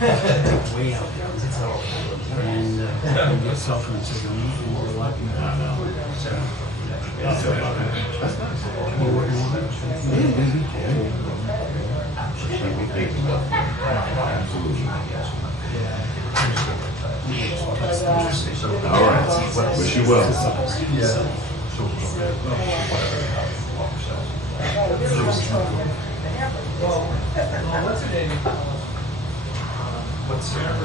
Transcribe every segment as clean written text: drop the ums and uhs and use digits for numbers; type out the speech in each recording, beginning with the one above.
Way out there. And get cell phone signal and we're locking that out. All right. Wish you well. What's your number?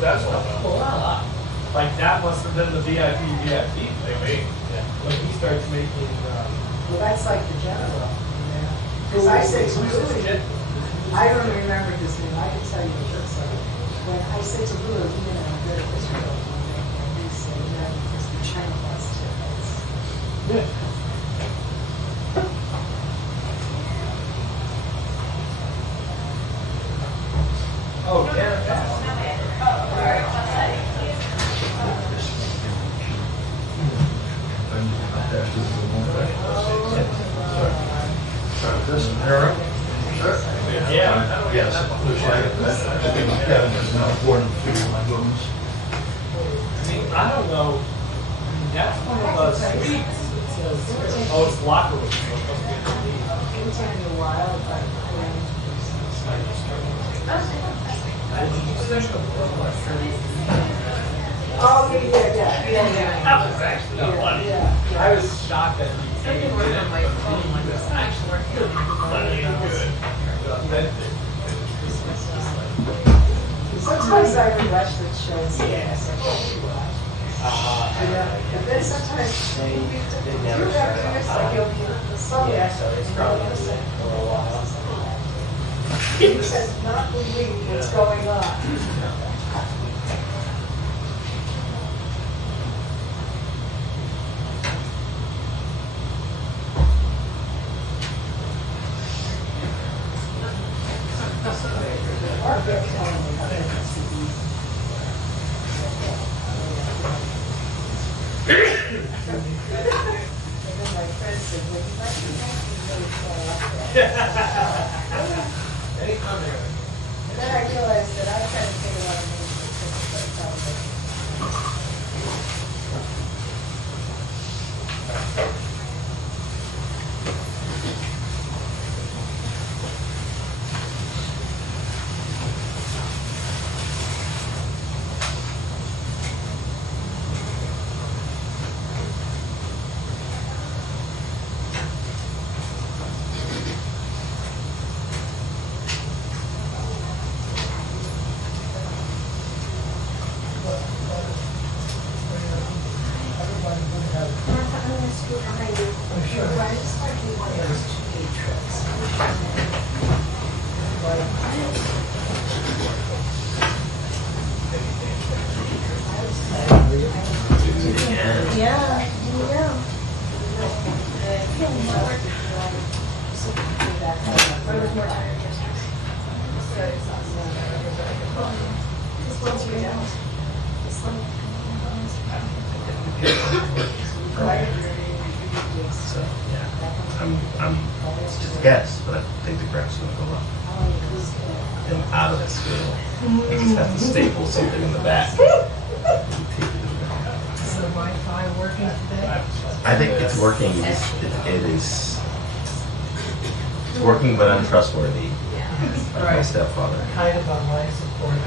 That's all about. Like that must have been the VIP thing. Yeah. When he starts making. Well, that's like the general. Because I said to Louis, I don't remember his name. I can tell you this. When I said to Louis, you know, I'm good at Israel, and he said, no, because the China wants tickets. Yeah. Oh, yeah. Yeah. Yes. I think Kevin is now important to my rooms. I mean, I don't know. That's one of those suites that says, oh, it's locker room. It'll take me a while, but oh, yeah. That was actually funny. Yeah. I was shocked that he came in, but he was actually funny and good. Sometimes I would watch the shows. Yes. But then sometimes you have fears like you'll be the song. Yeah, so it's probably the same for a while. You cannot believe what's going on. Then I realized that I tried to take a lot of So yeah, it's just a guess, but I think the graph's going to go up. And out of the scale, I just have to staple something in the back. Is the Wi-Fi working today? I think it's working. It is working, but untrustworthy. Like my stepfather. Kind of on life support.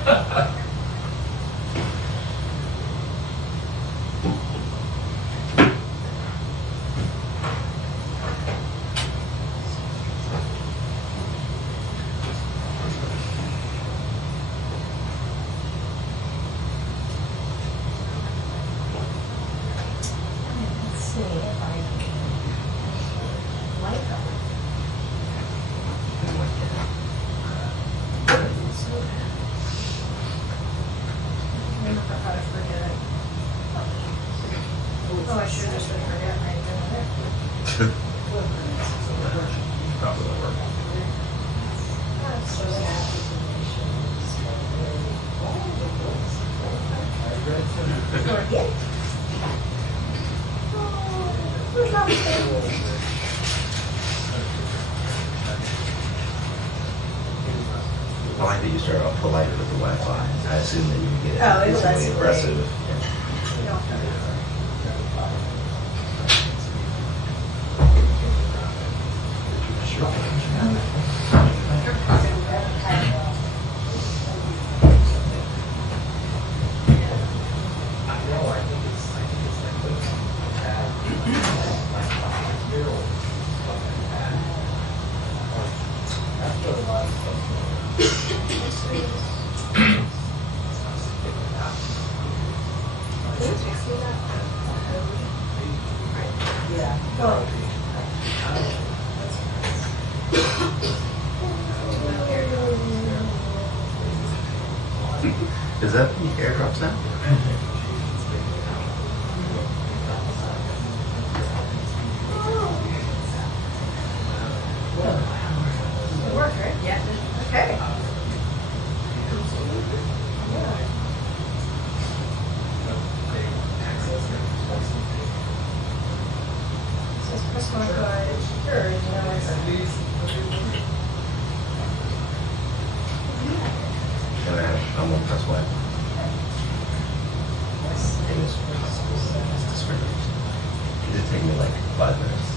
that probably will work. I like that you start off polite with the Wi-Fi. I assume that you would get Oh, it'll increasingly escalate. aggressive. You don't have to- Yeah. Well, Is that the airdrop sound? it worked, right? Yeah. Okay. Says personal card, sure, you know, it's. And I'm gonna press what? It is possible that it's discrimination. It did take me like 5 minutes.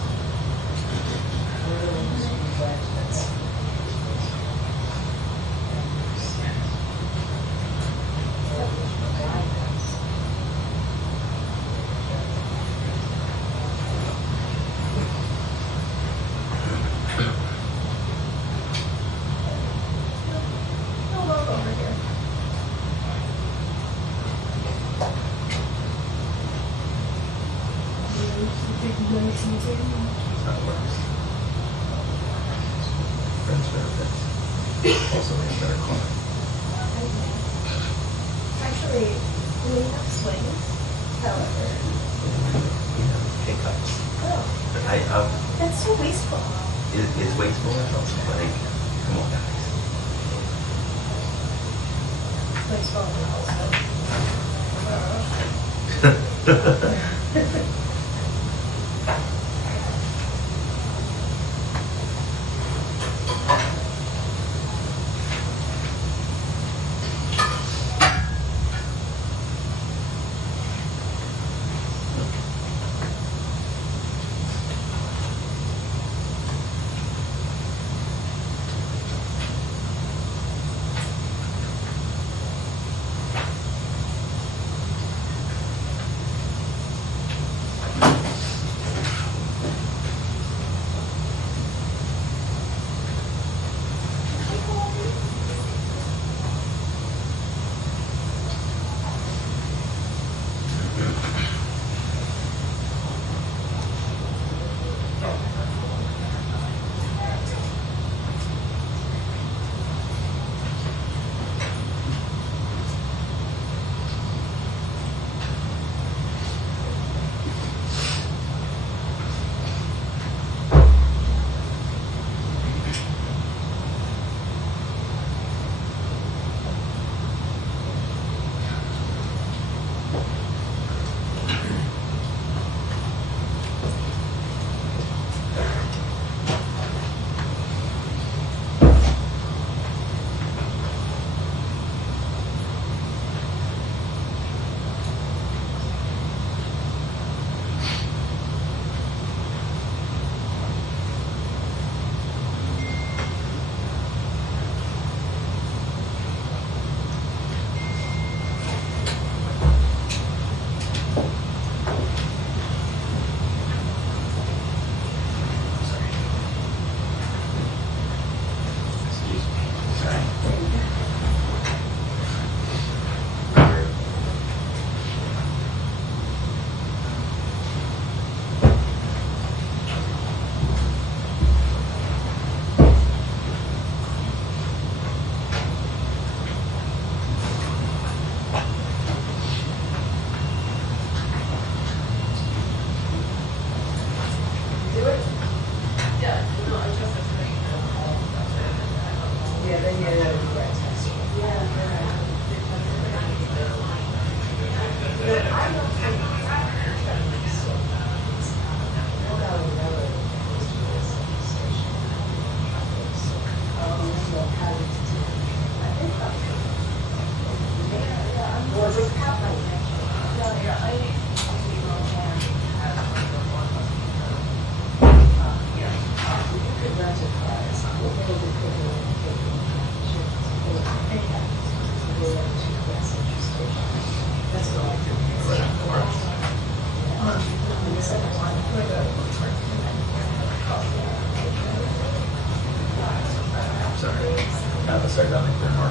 That's how it works. Friends benefits. Also means better client. Actually, we have swings, however. Pay cuts. Oh, But that's so wasteful. it's wasteful. It's also like, come on, guys. Wasteful and also.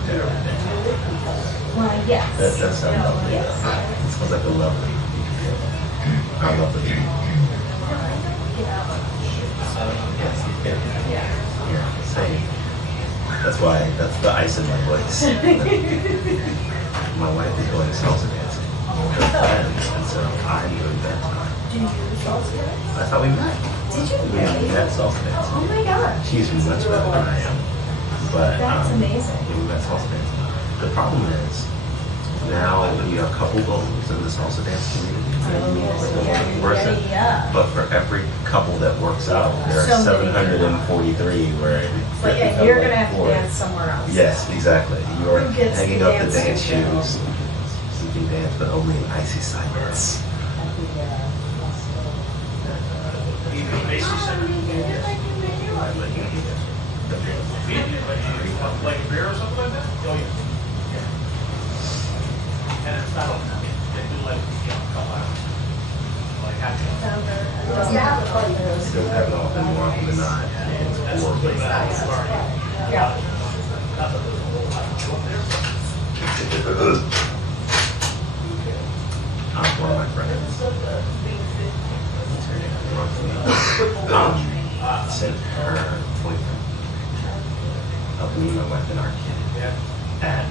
to everything. Well, yes. That does sound lovely. Yes. It sounds like a lovely deal. I love the deal. Yeah, same. That's why, that's the ice in my voice. My wife is going salsa dancing with her friends, and so I'm doing that tonight. Did you do salsa? That's how we met. Did you We really? met salsa dancing. Oh my gosh. She's much better than I am. But That's amazing. yeah, we met salsa dancing. The problem is, now you have couple goals in the salsa dance community. Yeah, Person. yeah. But for every couple that works out, there are So many. 743 where it But yeah, becomes you're like gonna have to four. dance somewhere else. Yes, exactly. You're Who gets hanging to up the dance dance with you? shoes. You can dance, but only in icy silence. Like a beer or something like that? Oh, yeah. And it's not open. They do like, you know, a couple hours. Like happy hour. Yeah, the party goes. Still have it often more often than not. It's four late nights. Yeah. One of my friends. Sent her boyfriend of me, my wife, and our kid. At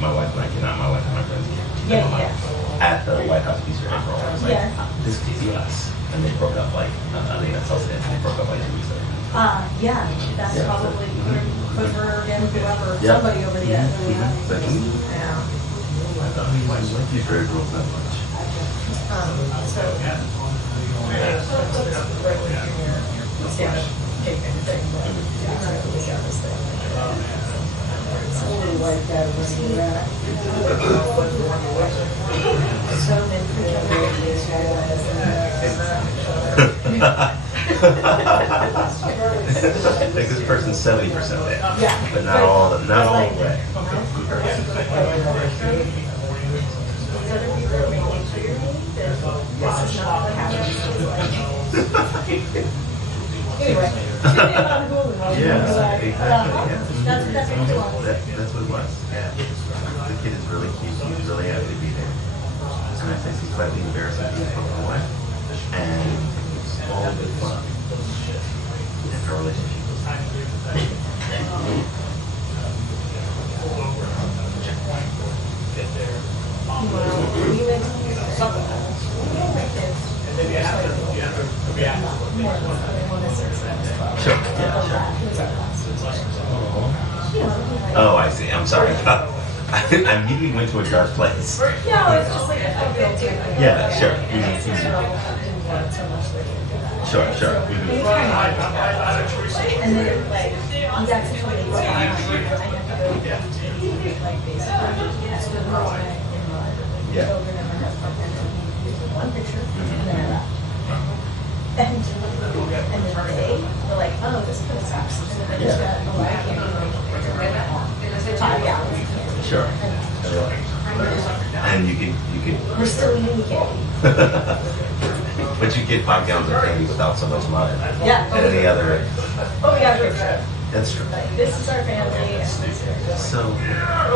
my wife and I cannot, my wife and my friend's kid. Yeah. At the White House Easter egg roll. I was like, Yes. this could be us. And they broke up like, they got salsa dance and they broke up like 2 weeks later. Yeah, that's Yeah. probably put her and whoever, Yeah. somebody over the edge. So, Yeah. I thought we might like these very girls that much. So, stand up, cake and thing, but we got this thing. It's a little like that when you're at. So many generations. I think this person's 70% there. Yeah. But not all the like- way. Anyway. Yeah, exactly. Yeah. That's what that's what it was. That's what it was. Yeah. The kid is really cute. He's really happy to be there. And I think he's slightly embarrassing to his my wife. And it's all good fun. And her relationship was Sure. Yeah, sure. Oh, I see. I'm sorry. I immediately went to a dark place. No, it's just like I feel too. Yeah, sure. Sure, sure. And then like he's actually like I have to go like basically school Yeah. children and my husband and one picture and then I left. And then they were like, oh, this kind of sucks. And then I just got a lot of candy, 5 gallons of candy. Sure. And you could, We're still eating candy. but you get 5 gallons of candy without so much money. Yeah. And any other, Oh, we got a picture. that's true. This is our family. And So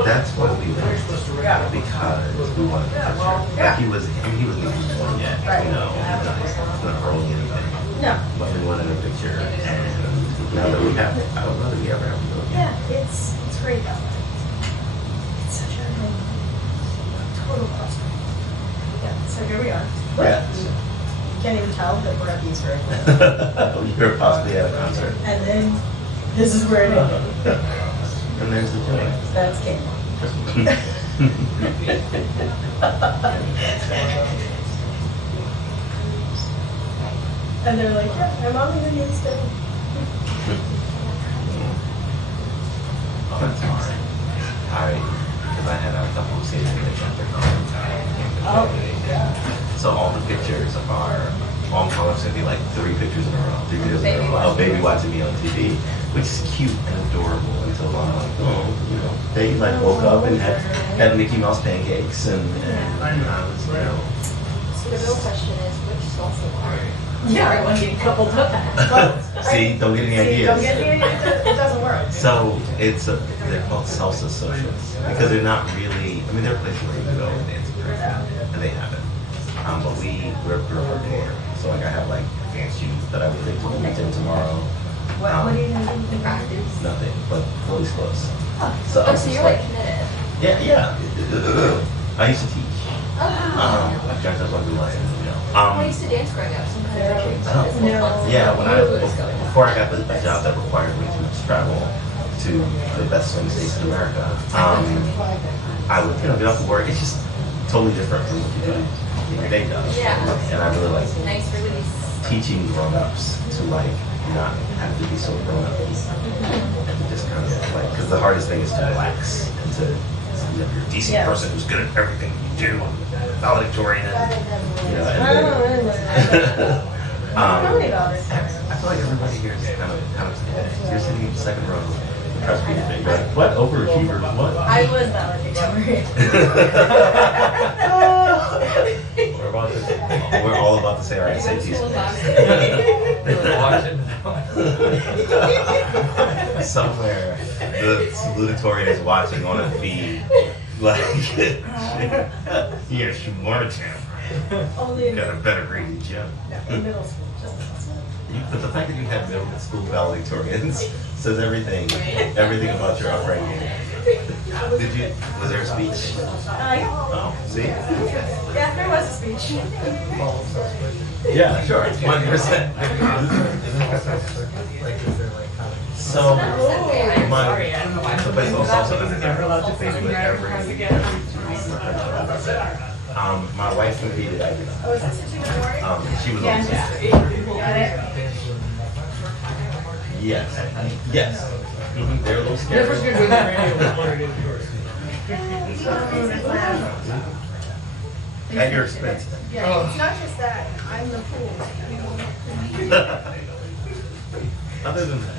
that's what we went because we wanted to picture. Like he wasn't even born yet, you know, he's not early anything. no. But we wanted a picture, and now that we have it, I would rather we ever have to go again. Yeah, it's great though. It's such a total cluster. Yeah, so here we are. Yeah. You can't even tell that we're at the Easter egg. You're possibly at a concert. And then this is where it ended. And there's the joy. That's game. And they're like, yeah, my mom even needs to. Oh, that's hard. Because I had a couple of scenes that jumped Oh, yeah. So all the pictures are, all colors going to be like 3 pictures in a row, 3 videos in a row of baby watching me on TV, which is cute and adorable until I'm like, oh, you know, they like woke up and had Mickey Mouse pancakes and I was, you know. So the real question is, which salsa bar? Yeah, I want to get coupled up. See, don't get any See, ideas. don't get any ideas. It doesn't work. So they're called salsa socials because they're not really. I mean, there are places where you can go and dance with and they have it. But we're hardcore. So like I have like dance shoes that I would take to the gym tomorrow. What are you going to do to practice? Nothing, but police clothes. Oh, So I'm so just you're like committed. yeah. I used to teach. Oh, wow. Guys, that's what I do lessons. I used to dance growing up. Sometimes Yeah, before I got the job that required me to travel to the best swing states in America, I would get off of work. It's just totally different from what you do in your day job. Yeah. And I really like Nice release. teaching grown-ups to like not have to be so grown-up and to just kind of like, because the hardest thing is to relax and to, you're a decent person who's good at everything you do, valedictorian, How many daughters? I feel like everybody here is kind of you're sitting in the second row, press B thing, right? What overachievers? What? I was valedictorian. We're all about to say our SATs. Somewhere, the salutatorian is watching on a feed, like, yes, you weren't him. Only in Got a better grade than Jim. middle school. But the fact that you had middle school valedictorians says everything about your upbringing. Was there a speech? Yeah. Oh, see? Yeah, there was a speech. Yeah, sure, 100%. So, the baseball salsa doesn't have my wife competed. I did not. She was on the Yes. They're a little scary. At your expense. Yeah, it's not just that. I'm the fool. Other than that.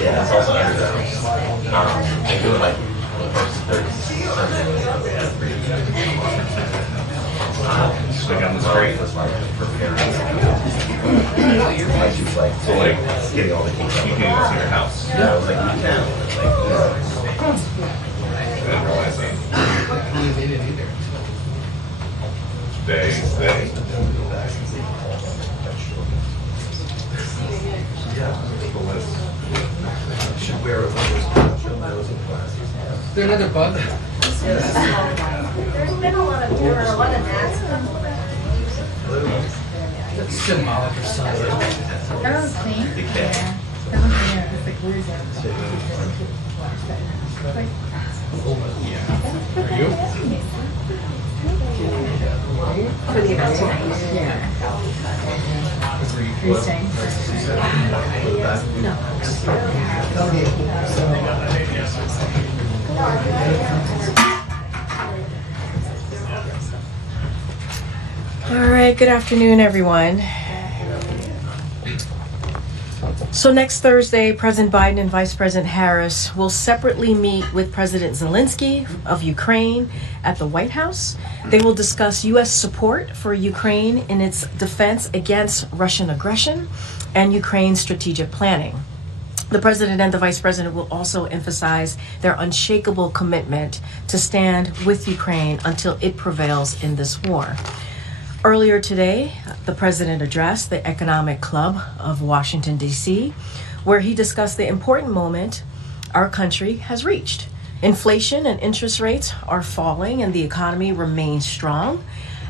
Yeah, it's also underground. They do it like the first 30 Sundays of every like on the street was like preparing. Like she was like, so like getting all the kinks. You can go to your house. Yeah, I was like, you can. I didn't realize that. Stay. Should wear a There's another bug. There's been a lot of gnats. That's symbolic or something. That was clean. Big cat. That was there. It's like weird. Are you? For the event tonight. Yeah. Are you staying? No. All right, good afternoon, everyone. So next Thursday, President Biden and Vice President Harris will separately meet with President Zelensky of Ukraine at the White House. They will discuss U.S. support for Ukraine in its defense against Russian aggression and Ukraine's strategic planning. The President and the Vice President will also emphasize their unshakable commitment to stand with Ukraine until it prevails in this war. Earlier today, the President addressed the Economic Club of Washington, D.C., where he discussed the important moment our country has reached. Inflation and interest rates are falling and the economy remains strong.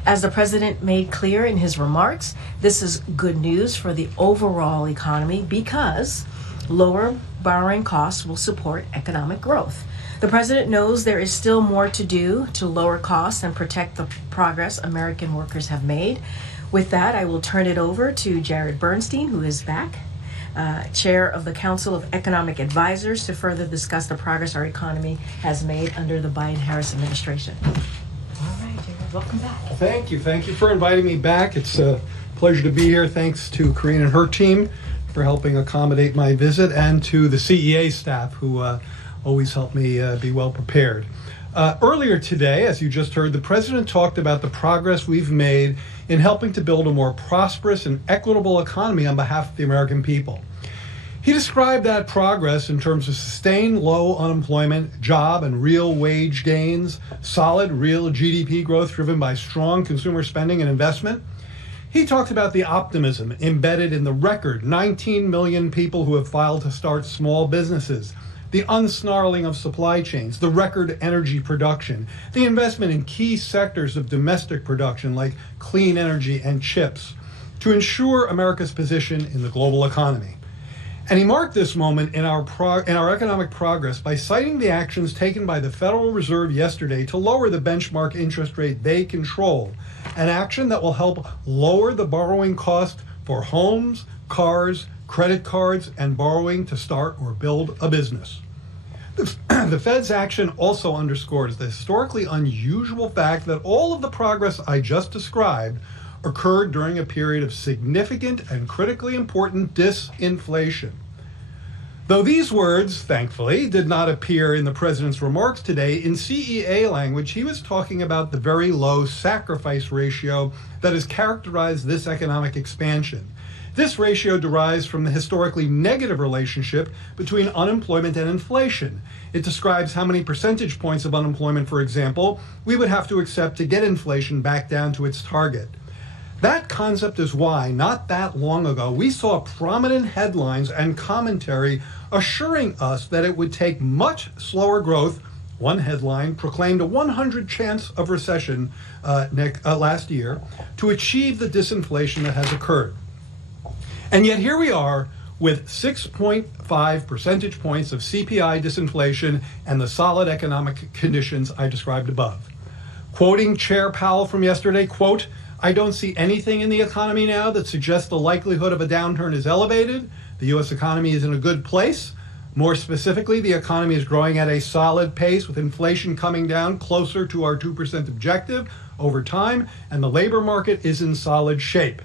As the President made clear in his remarks, this is good news for the overall economy because lower borrowing costs will support economic growth. The President knows there is still more to do to lower costs and protect the progress American workers have made. With that, I will turn it over to Jared Bernstein, who is back, Chair of the Council of Economic Advisors, to further discuss the progress our economy has made under the Biden-Harris administration. right, Jared, welcome back. Thank you. Thank you for inviting me back. It's a pleasure to be here. Thanks to Corinne and her team for helping accommodate my visit, and to the CEA staff who always help me be well prepared. Earlier today, as you just heard, the President talked about the progress we've made in helping to build a more prosperous and equitable economy on behalf of the American people. He described that progress in terms of sustained low unemployment, job and real wage gains, solid real GDP growth driven by strong consumer spending and investment. He talked about the optimism embedded in the record 19 million people who have filed to start small businesses, the unsnarling of supply chains, the record energy production, the investment in key sectors of domestic production like clean energy and chips to ensure America's position in the global economy. And he marked this moment in our economic progress by citing the actions taken by the Federal Reserve yesterday to lower the benchmark interest rate they control, an action that will help lower the borrowing cost for homes, cars, credit cards, and borrowing to start or build a business. The Fed's action also underscores the historically unusual fact that all of the progress I just described occurred during a period of significant and critically important disinflation. Though these words, thankfully, did not appear in the President's remarks today, in CEA language, he was talking about the very low sacrifice ratio that has characterized this economic expansion. This ratio derives from the historically negative relationship between unemployment and inflation. It describes how many percentage points of unemployment, for example, we would have to accept to get inflation back down to its target. That concept is why, not that long ago, we saw prominent headlines and commentary assuring us that it would take much slower growth. One headline proclaimed a 100 chance of recession last year to achieve the disinflation that has occurred. And yet here we are with 6.5 percentage points of CPI disinflation and the solid economic conditions I described above. Quoting Chair Powell from yesterday, quote, "I don't see anything in the economy now that suggests the likelihood of a downturn is elevated. The U.S. economy is in a good place. More specifically, the economy is growing at a solid pace with inflation coming down closer to our 2% objective over time, and the labor market is in solid shape."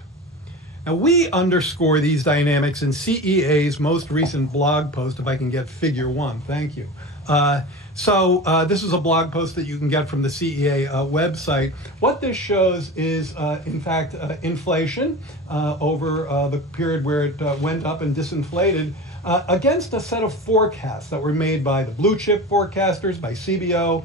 Now, we underscore these dynamics in CEA's most recent blog post, if I can get figure 1, thank you. This is a blog post that you can get from the CEA website. What this shows is, in fact, inflation over the period where it went up and disinflated against a set of forecasts that were made by the blue chip forecasters, by CBO,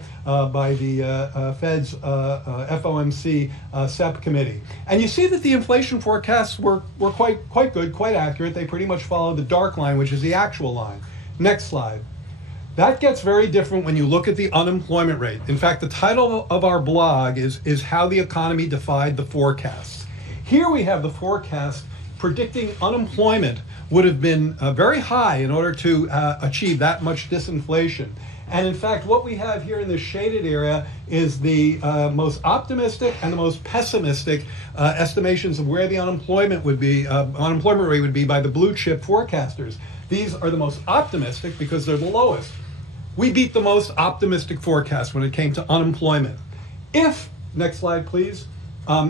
by the Fed's FOMC SEP committee. And you see that the inflation forecasts were quite good, quite accurate. They pretty much follow the dark line, which is the actual line. Next slide. That gets very different when you look at the unemployment rate. In fact, the title of our blog is How the Economy Defied the Forecasts. Here we have the forecast predicting unemployment would have been very high in order to achieve that much disinflation. And in fact, what we have here in this shaded area is the most optimistic and the most pessimistic estimations of where the unemployment rate would be by the blue chip forecasters. These are the most optimistic because they're the lowest. We beat the most optimistic forecast when it came to unemployment. If, next slide please,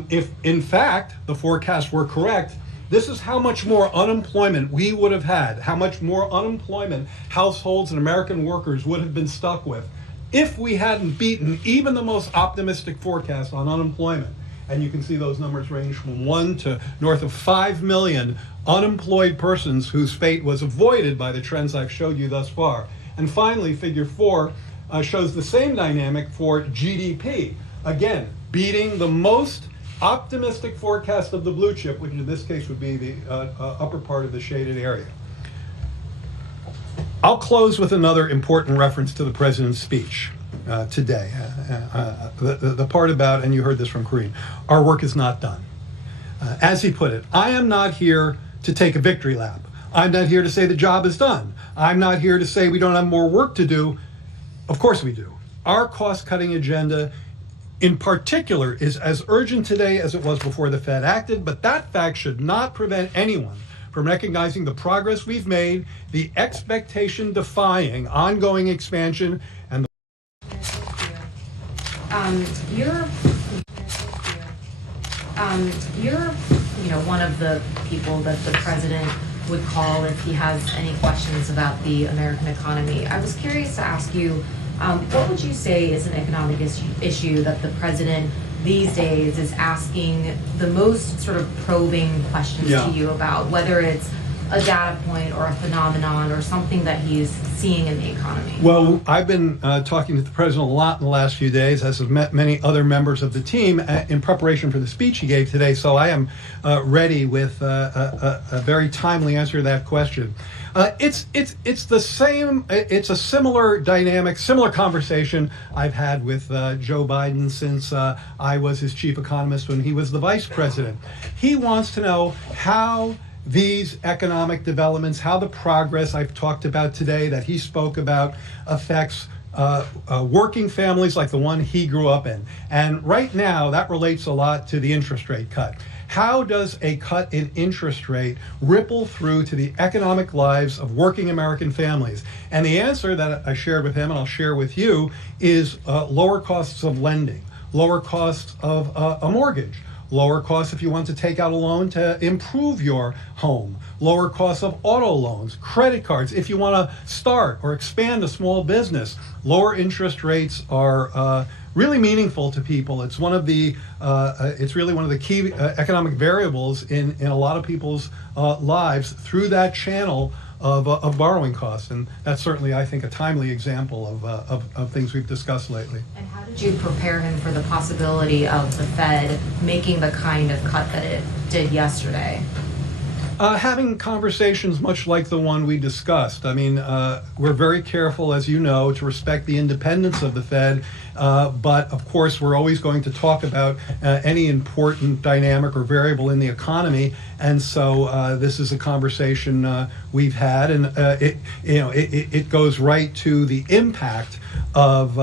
if in fact the forecasts were correct, this is how much more unemployment we would have had, how much more unemployment households and American workers would have been stuck with if we hadn't beaten even the most optimistic forecast on unemployment. And you can see those numbers range from 1 to north of 5 million unemployed persons whose fate was avoided by the trends I've showed you thus far. And finally, figure 4 shows the same dynamic for GDP. Again, beating the most optimistic forecast of the blue chip, which in this case would be the upper part of the shaded area. I'll close with another important reference to the President's speech today. The part about, and you heard this from Corinne, our work is not done. As he put it, I am not here to take a victory lap. I'm not here to say the job is done. I'm not here to say we don't have more work to do. Of course we do. Our cost-cutting agenda in particular is as urgent today as it was before the Fed acted, but that fact should not prevent anyone from recognizing the progress we've made, the expectation-defying ongoing expansion, and You're one of the people that the president would call if he has any questions about the American economy. I was curious to ask you, what would you say is an economic issue that the president these days is asking the most sort of probing questions to you about, whether it's a data point or a phenomenon or something that he's seeing in the economy? Well, I've been talking to the president a lot in the last few days, as have met many other members of the team in preparation for the speech he gave today. So I am ready with a very timely answer to that question. It's the same. It's a similar dynamic, similar conversation I've had with Joe Biden since I was his chief economist when he was the vice president. He wants to know how these economic developments, how the progress I've talked about today that he spoke about affects working families like the one he grew up in. And right now, that relates a lot to the interest rate cut. How does a cut in interest rate ripple through to the economic lives of working American families? And the answer that I shared with him, and I'll share with you, is lower costs of lending, lower costs of a mortgage, lower costs if you want to take out a loan to improve your home, lower costs of auto loans, credit cards if you want to start or expand a small business. Lower interest rates are really meaningful to people. It's one of the it's really one of the key economic variables in a lot of people's lives through that channel of borrowing costs, and that's certainly, I think, a timely example of things we've discussed lately. And how did you prepare him for the possibility of the Fed making the kind of cut that it did yesterday? Having conversations much like the one we discussed. I mean, we're very careful, as you know, to respect the independence of the Fed, but of course we're always going to talk about any important dynamic or variable in the economy, and so this is a conversation we've had, and it goes right to the impact of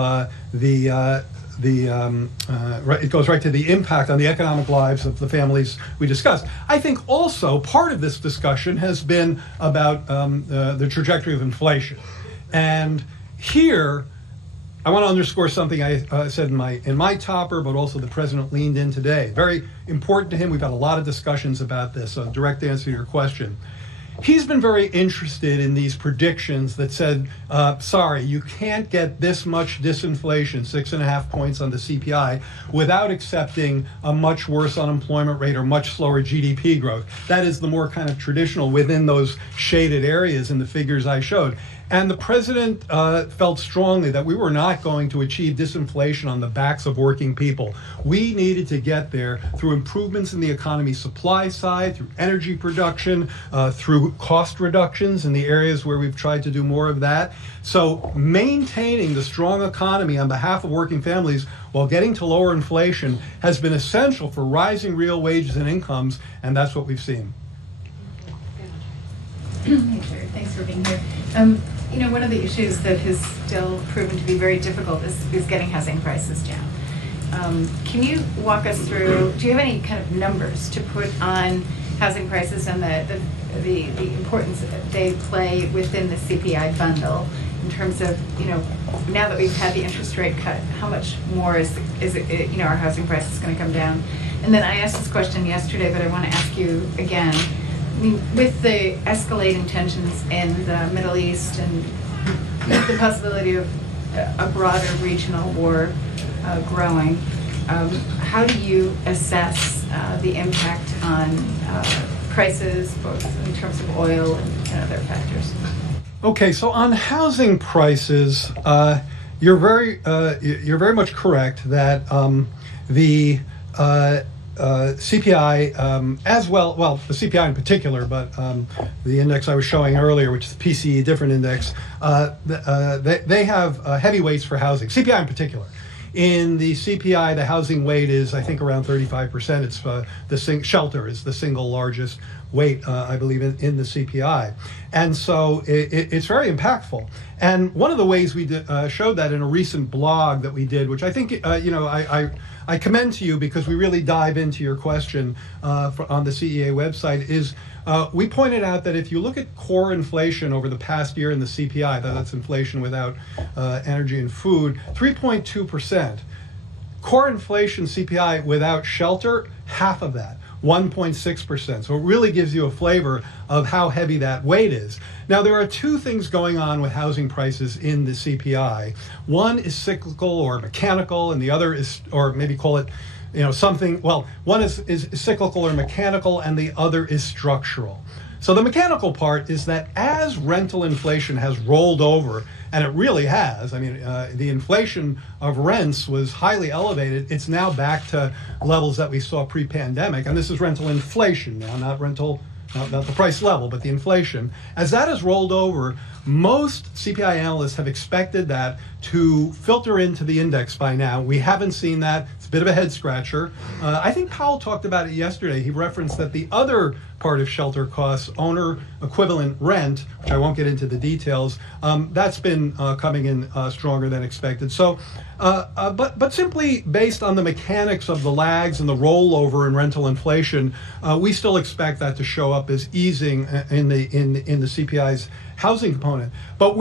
it goes right to the impact on the economic lives of the families we discussed. I think also part of this discussion has been about the trajectory of inflation. And here, I want to underscore something I said in my topper, but also the president leaned in today. Very important to him. We've had a lot of discussions about this. So direct answer to your question. He's been very interested in these predictions that said, sorry, you can't get this much disinflation, 6.5 points on the CPI, without accepting a much worse unemployment rate or much slower GDP growth. That is the more kind of traditional within those shaded areas in the figures I showed. And the president felt strongly that we were not going to achieve disinflation on the backs of working people. We needed to get there through improvements in the economy supply side, through energy production, through cost reductions in the areas where we've tried to do more of that. So maintaining the strong economy on behalf of working families while getting to lower inflation has been essential for rising real wages and incomes, and that's what we've seen. Hey, Chair. Thanks for being here. One of the issues that has still proven to be very difficult is getting housing prices down. Can you walk us through, do you have any kind of numbers to put on housing prices and the importance that they play within the CPI bundle in terms of, now that we've had the interest rate cut, how much more is our housing prices going to come down? And then I asked this question yesterday, but I want to ask you again. I mean, with the escalating tensions in the Middle East and the possibility of a broader regional war growing, how do you assess the impact on prices, both in terms of oil and other factors? Okay, so on housing prices, you're very much correct that the CPI as well, the CPI in particular, but the index I was showing earlier, which is the PCE, different index, they have heavy weights for housing, CPI in particular. In the CPI, the housing weight is, I think, around 35%. It's shelter is the single largest weight, I believe, in the CPI. And so it's very impactful. And one of the ways we showed that in a recent blog that we did, which I think, I commend to you because we really dive into your question on the CEA website, is we pointed out that if you look at core inflation over the past year in the CPI, that's inflation without energy and food, 3.2%. core inflation CPI without shelter, half of that, 1.6%. So it really gives you a flavor of how heavy that weight is. Now, there are two things going on with housing prices in the CPI. One is cyclical or mechanical, and the other is, or maybe call it, something, well, one is cyclical or mechanical, and the other is structural. So the mechanical part is that as rental inflation has rolled over, and it really has, I mean, the inflation of rents was highly elevated. It's now back to levels that we saw pre-pandemic, and this is rental inflation now, not the price level, but the inflation. As that has rolled over, most CPI analysts have expected that to filter into the index by now. We haven't seen that. It's a bit of a head scratcher. I think Powell talked about it yesterday. He referenced that the other part of shelter costs, owner equivalent rent, which I won't get into the details, that's been coming in stronger than expected. So, but simply based on the mechanics of the lags and the rollover in rental inflation, we still expect that to show up as easing in the CPI's housing component. But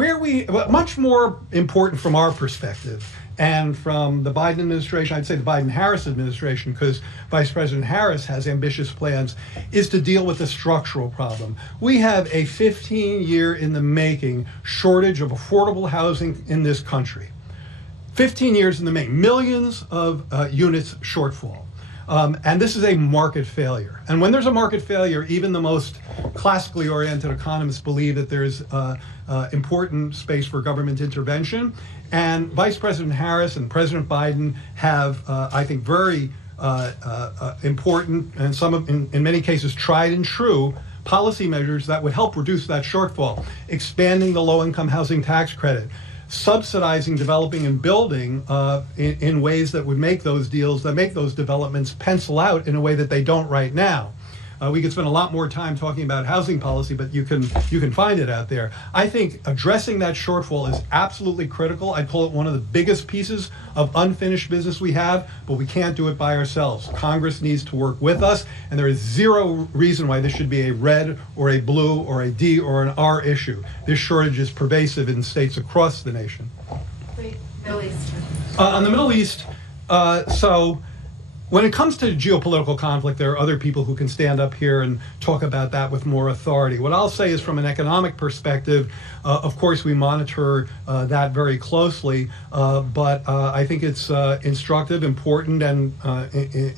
much more important from our perspective, and from the Biden administration, I'd say the Biden-Harris administration, because Vice President Harris has ambitious plans, is to deal with the structural problem. We have a 15-year in the making shortage of affordable housing in this country. 15 years in the making, millions of units shortfall. And this is a market failure. And when there's a market failure, even the most classically oriented economists believe that there's important space for government intervention. And Vice President Harris and President Biden have, I think, very important and in many cases tried and true policy measures that would help reduce that shortfall. Expanding the low-income housing tax credit, subsidizing developing and building in ways that would make those deals, that make those developments pencil out in a way that they don't right now. We could spend a lot more time talking about housing policy, but you can find it out there. I think addressing that shortfall is absolutely critical. I'd call it one of the biggest pieces of unfinished business we have, but we can't do it by ourselves. Congress needs to work with us, and there is zero reason why this should be a red or a blue or a D or an R issue. This shortage is pervasive in states across the nation. Middle East. On the Middle East, so when it comes to geopolitical conflict, there are other people who can stand up here and talk about that with more authority. What I'll say is, from an economic perspective, of course, we monitor that very closely, but I think it's instructive, important, and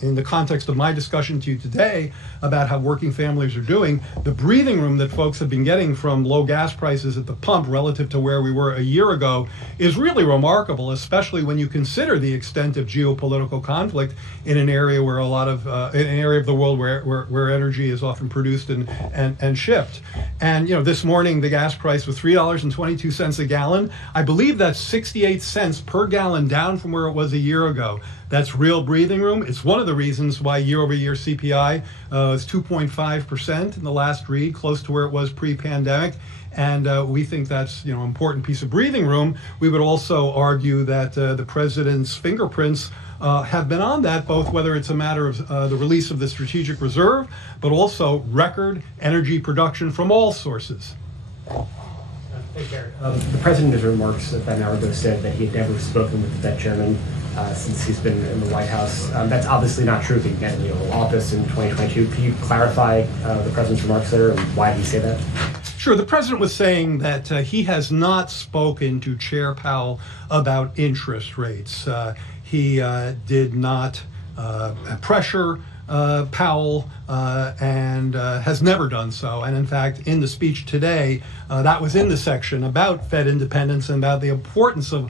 in the context of my discussion to you today about how working families are doing, the breathing room that folks have been getting from low gas prices at the pump relative to where we were a year ago is really remarkable, especially when you consider the extent of geopolitical conflict in an area where in an area of the world where energy is often produced and shipped. And this morning the gas price was $3.22 a gallon. I believe that's 68 cents per gallon down from where it was a year ago. That's real breathing room. It's one of the reasons why year-over-year CPI is 2.5% in the last read, close to where it was pre-pandemic. And we think that's an important piece of breathing room. We would also argue that the president's fingerprints have been on that, both whether it's a matter of the release of the strategic reserve, but also record energy production from all sources. Hey, Jared. The president, in his remarks about an hour ago, said that he had never spoken with the Fed chairman since he's been in the White House. That's obviously not true if he can get in the Oval Office in 2022. Can you clarify the president's remarks there and why did he say that? Sure. The president was saying that he has not spoken to Chair Powell about interest rates. He did not pressure Powell and has never done so. And in fact, in the speech today, that was in the section about Fed independence and about the importance of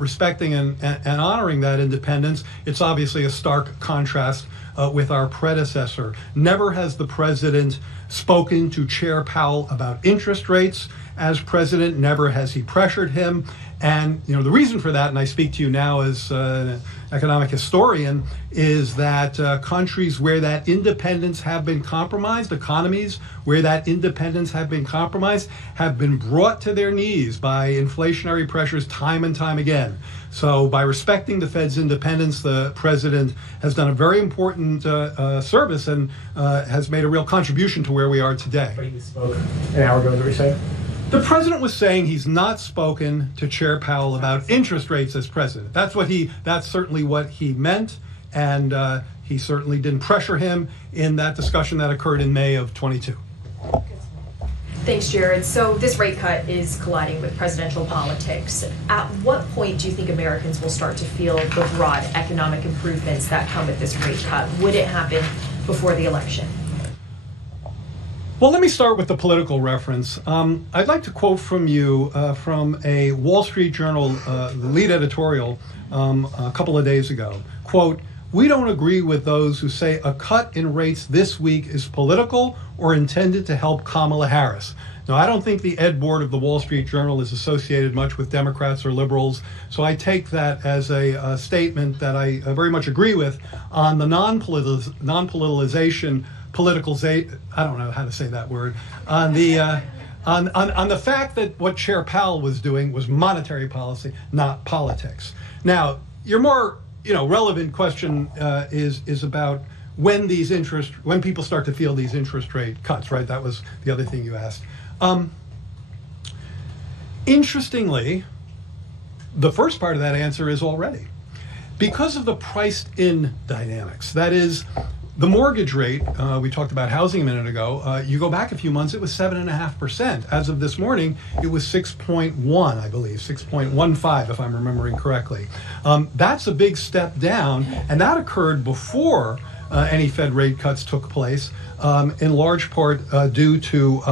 respecting and honoring that independence. It's obviously a stark contrast with our predecessor. Never has the president spoken to Chair Powell about interest rates as president. Never has he pressured him. And the reason for that, and I speak to you now as an economic historian, is that countries where that independence have been compromised, economies where that independence have been compromised, have been brought to their knees by inflationary pressures time and time again. So by respecting the Fed's independence, the president has done a very important service and has made a real contribution to where we are today. But he spoke an hour ago, is that what you're saying? The president was saying he's not spoken to Chair Powell about interest rates as president. That's certainly what he meant, and he certainly didn't pressure him in that discussion that occurred in May of 22. Thanks, Jared. So this rate cut is colliding with presidential politics. At what point do you think Americans will start to feel the broad economic improvements that come with this rate cut? Would it happen before the election? Well, let me start with the political reference. I'd like to quote from you from a Wall Street Journal lead editorial a couple of days ago. Quote, "We don't agree with those who say a cut in rates this week is political or intended to help Kamala Harris." Now, I don't think the ed board of the Wall Street Journal is associated much with Democrats or liberals, so I take that as a statement that I very much agree with on the non-politicalization, I don't know how to say that word, on the fact that what Chair Powell was doing was monetary policy, not politics. Now, your more relevant question is about when people start to feel these interest rate cuts, right? That was the other thing you asked. Interestingly, the first part of that answer is already. Because of the priced-in dynamics, that is, the mortgage rate, we talked about housing a minute ago, you go back a few months, it was 7.5%. As of this morning, it was 6.1, I believe, 6.15 if I'm remembering correctly. That's a big step down, and that occurred before any Fed rate cuts took place, in large part due to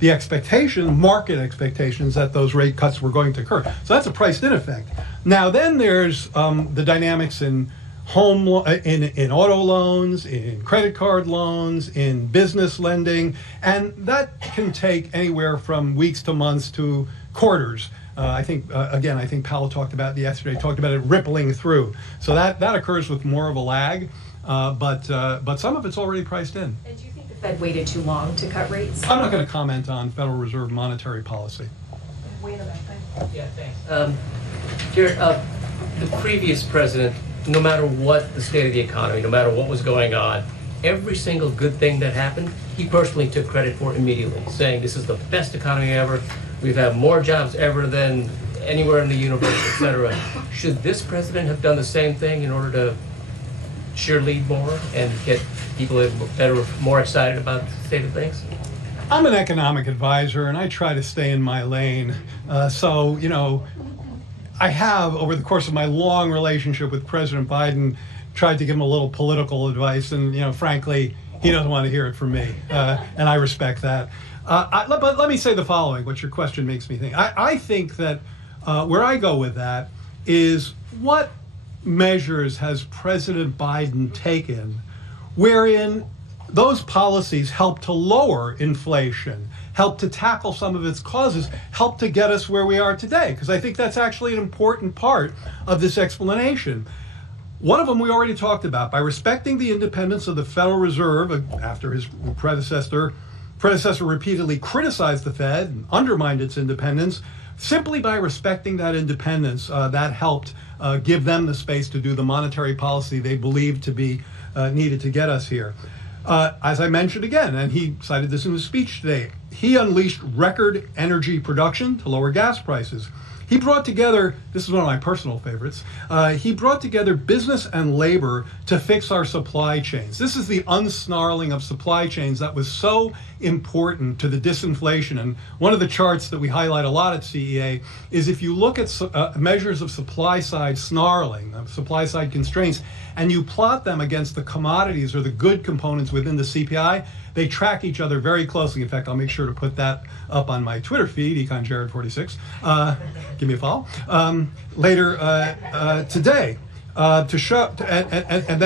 the market expectations that those rate cuts were going to occur. So that's a priced-in effect. Now then there's the dynamics in in auto loans, in credit card loans, in business lending, and that can take anywhere from weeks to months to quarters. I think Powell talked about it rippling through. So that occurs with more of a lag, but some of it's already priced in. And do you think the Fed waited too long to cut rates? I'm not going to comment on Federal Reserve monetary policy. Wait a minute. Yeah, thanks. Jared, the previous president, no matter what the state of the economy, no matter what was going on, every single good thing that happened, he personally took credit for immediately, saying this is the best economy ever, we've had more jobs ever than anywhere in the universe, etc. Should this president have done the same thing in order to cheerlead more and get people that are more excited about the state of things? I'm an economic advisor and I try to stay in my lane. I have, over the course of my long relationship with President Biden, tried to give him a little political advice, and frankly, he doesn't want to hear it from me, and I respect that. But let me say the following, what your question makes me think. I think that where I go with that is, what measures has President Biden taken wherein those policies help to lower inflation, help to tackle some of its causes, help to get us where we are today? Because I think that's actually an important part of this explanation. One of them we already talked about. By respecting the independence of the Federal Reserve, after his predecessor repeatedly criticized the Fed and undermined its independence, simply by respecting that independence, that helped give them the space to do the monetary policy they believed to be needed to get us here. As I mentioned again, and he cited this in his speech today, he unleashed record energy production to lower gas prices. He brought together, this is one of my personal favorites, he brought together business and labor to fix our supply chains. This is the unsnarling of supply chains that was so important to the disinflation. And one of the charts that we highlight a lot at CEA is, if you look at measures of supply side snarling, supply side constraints, and you plot them against the commodities or the good components within the CPI, they track each other very closely. In fact, I'll make sure to put that up on my Twitter feed, EconJared46. Give me a follow. Later today, to show, and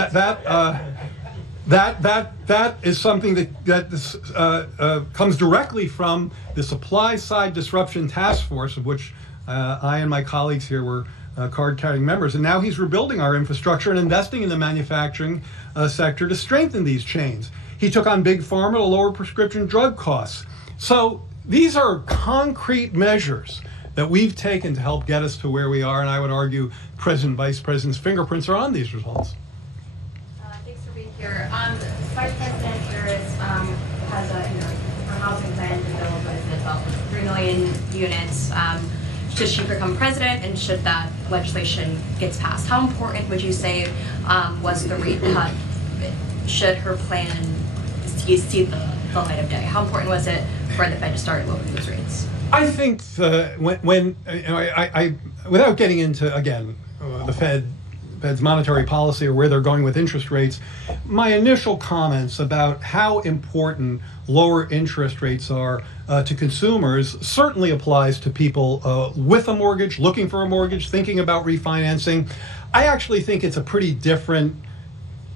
that is something that comes directly from the Supply Side Disruption Task Force, of which I and my colleagues here were card-carrying members, and now he's rebuilding our infrastructure and investing in the manufacturing sector to strengthen these chains. He took on Big Pharma to lower prescription drug costs. So these are concrete measures that we've taken to help get us to where we are, and I would argue President, Vice President's fingerprints are on these results. Thanks for being here. Vice President Harris has a housing plan to bill President about 3 million units. Should she become president, and should that legislation get passed? How important would you say was the rate cut? Should her plan see the light of day? How important was it for the Fed to start lowering those rates? I think when I without getting into again the Fed's monetary policy or where they're going with interest rates, my initial comments about how important lower interest rates are to consumers certainly applies to people with a mortgage, looking for a mortgage, thinking about refinancing. I actually think it's a pretty different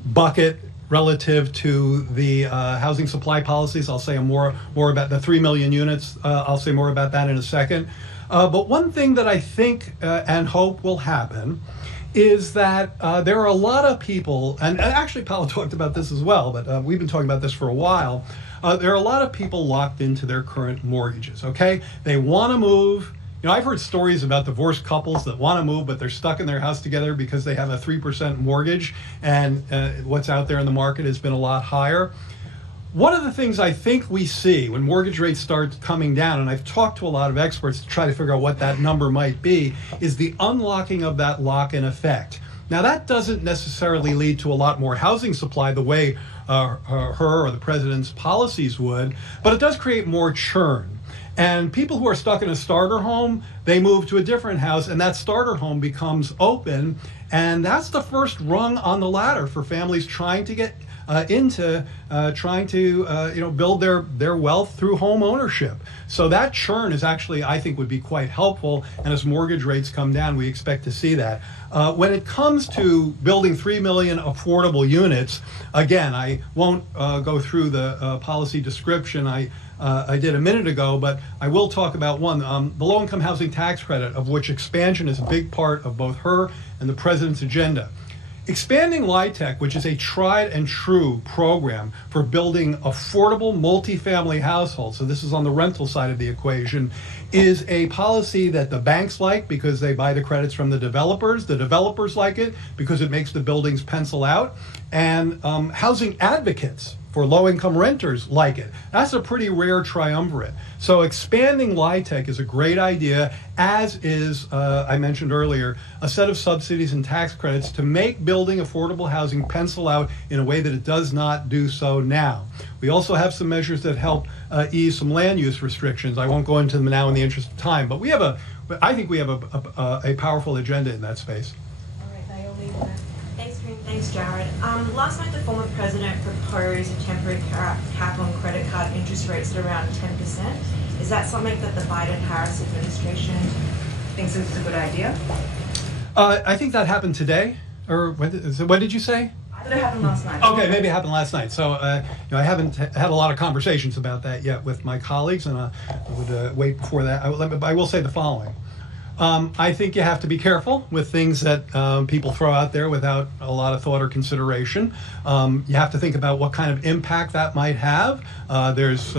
bucket relative to the housing supply policies. I'll say more about the 3 million units. I'll say more about that in a second. But one thing that I think and hope will happen is that there are a lot of people, and actually Paolo talked about this as well, but we've been talking about this for a while. There are a lot of people locked into their current mortgages, okay? They want to move. You know, I've heard stories about divorced couples that want to move, but they're stuck in their house together because they have a 3% mortgage, and what's out there in the market has been a lot higher. One of the things I think we see when mortgage rates start coming down, and I've talked to a lot of experts to try to figure out what that number might be, is the unlocking of that lock-in effect. Now, that doesn't necessarily lead to a lot more housing supply the way her or the president's policies would, but it does create more churn. And people who are stuck in a starter home, they move to a different house, and that starter home becomes open, and that's the first rung on the ladder for families trying to get build their wealth through home ownership. So that churn is actually, I think, would be quite helpful, and as mortgage rates come down, we expect to see that. When it comes to building 3 million affordable units, again, I won't go through the policy description I did a minute ago, but I will talk about one, the low-income housing tax credit, of which expansion is a big part of both her and the president's agenda. Expanding LIHTC, which is a tried and true program for building affordable multifamily households, so this is on the rental side of the equation, is a policy that the banks like because they buy the credits from the developers. The developers like it because it makes the buildings pencil out. And housing advocates for low-income renters like it. That's a pretty rare triumvirate. So expanding LIHTC is a great idea, as is, I mentioned earlier, a set of subsidies and tax credits to make building affordable housing pencil out in a way that it does not do so now. We also have some measures that help ease some land use restrictions. I won't go into them now in the interest of time, but I think we have a powerful agenda in that space. Thanks, Jared. Last night, the former president proposed a temporary cap on credit card interest rates at around 10%. Is that something that the Biden-Harris administration thinks is a good idea? I think that happened today, or what did you say? I thought it happened last night. Okay, maybe it happened last night. So I haven't had a lot of conversations about that yet with my colleagues, and I would wait before that. I will say the following. I think you have to be careful with things that people throw out there without a lot of thought or consideration. You have to think about what kind of impact that might have. There's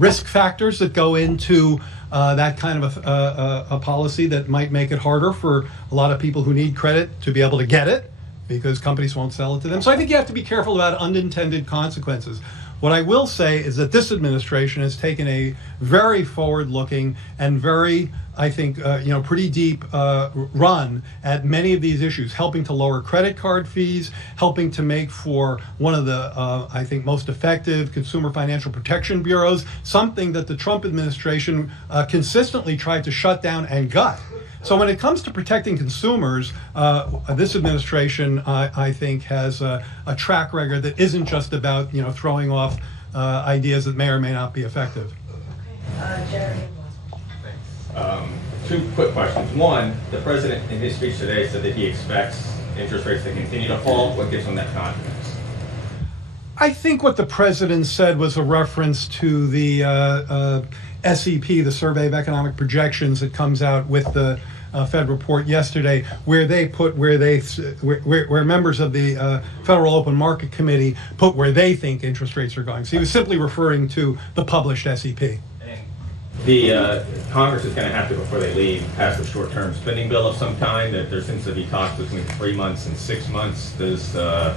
risk factors that go into that kind of a policy that might make it harder for a lot of people who need credit to be able to get it because companies won't sell it to them. So I think you have to be careful about unintended consequences. What I will say is that this administration has taken a very forward-looking and very, I think, pretty deep run at many of these issues, helping to lower credit card fees, helping to make for one of the, I think, most effective consumer financial protection bureaus, something that the Trump administration consistently tried to shut down and gut. So when it comes to protecting consumers, this administration, I think, has a track record that isn't just about throwing off ideas that may or may not be effective. Okay. Jeremy. Thanks. Two quick questions. One, the president in his speech today said that he expects interest rates to continue to fall. What gives him that confidence? I think what the president said was a reference to the SEP, the Survey of Economic Projections, that comes out with the Fed report yesterday, where members of the Federal Open Market Committee put where they think interest rates are going. So he was simply referring to the published SEP. The Congress is going to have to, before they leave, pass a short-term spending bill of some kind. That there seems to be talks between 3 months and 6 months. Does the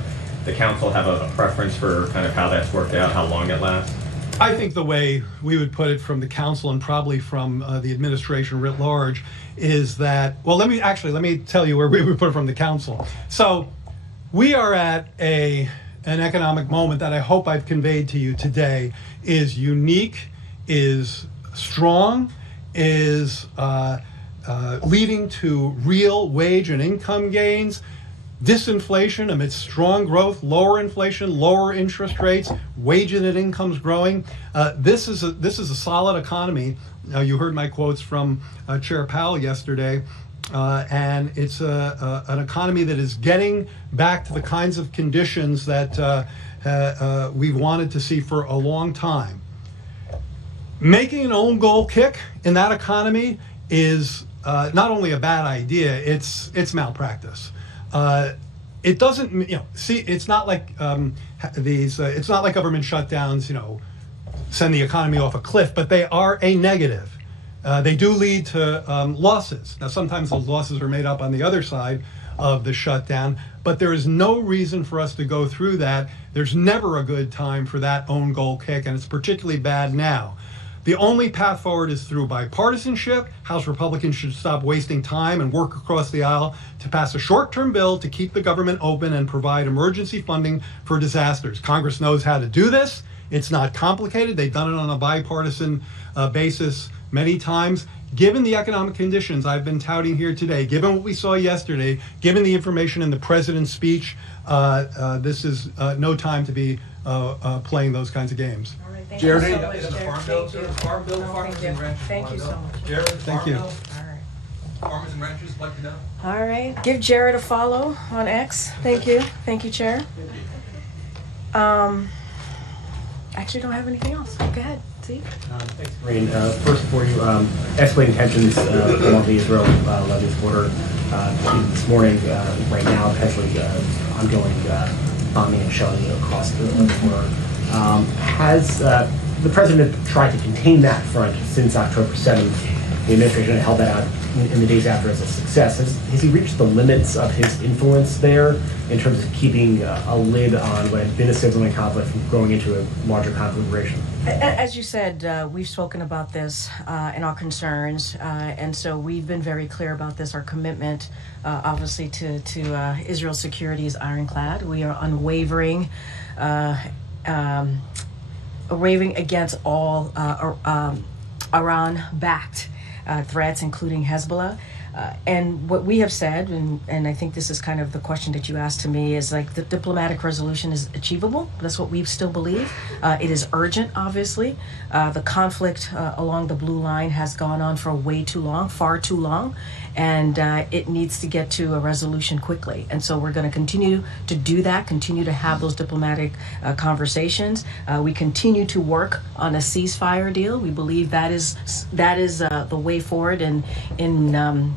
council have a preference for kind of how that's worked out, how long it lasts? I think the way we would put it from the council and probably from the administration writ large is that, well, let me tell you where we would put it from the council. So we are at an economic moment that I hope I've conveyed to you today is unique, is strong, is leading to real wage and income gains, disinflation amidst strong growth, lower inflation, lower interest rates, wages and incomes growing. This is a solid economy. You heard my quotes from Chair Powell yesterday, and it's an economy that is getting back to the kinds of conditions that we've wanted to see for a long time. Making an own goal kick in that economy is not only a bad idea, it's malpractice. It doesn't, it's not like it's not like government shutdowns, send the economy off a cliff, but they are a negative. They do lead to losses. Now, sometimes those losses are made up on the other side of the shutdown, but there is no reason for us to go through that. There's never a good time for that own goal kick, and it's particularly bad now. The only path forward is through bipartisanship. House Republicans should stop wasting time and work across the aisle to pass a short-term bill to keep the government open and provide emergency funding for disasters. Congress knows how to do this. It's not complicated. They've done it on a bipartisan basis many times. Given the economic conditions I've been touting here today, given what we saw yesterday, given the information in the president's speech, this is no time to be playing those kinds of games. Thank Jared, you so much, in the Jared. farm bill, Thank you. farm bill, No, farmers thank you. and ranchers. Thank wanna you so know? much. Jared, Thank farm you. bill, All right. farmers and ranchers like to know. All right. Give Jared a follow on X. Thank you. Thank you, Chair. Actually don't have anything else. Go ahead. See? Thanks, Corinne. First for you, escalating tensions along the Israel-Lebanese border. This morning, right now, potentially ongoing bombing and shelling across the border. Has the president tried to contain that front since October 7th? The administration held that out in the days after as a success. Has he reached the limits of his influence there in terms of keeping a lid on what had been a sibling conflict from growing into a larger conflagration? As you said, we've spoken about this and our concerns, and so we've been very clear about this. Our commitment, obviously, to Israel's security is ironclad. We are unwavering, waving against all Iran-backed threats, including Hezbollah. And what we have said, and I think this is kind of the question that you asked to me, is like the diplomatic resolution is achievable. That's what we still believe. It is urgent, obviously. The conflict along the blue line has gone on for way too long, far too long, and it needs to get to a resolution quickly. And so we're going to continue to do that, continue to have those diplomatic conversations. We continue to work on a ceasefire deal. We believe that is the way forward in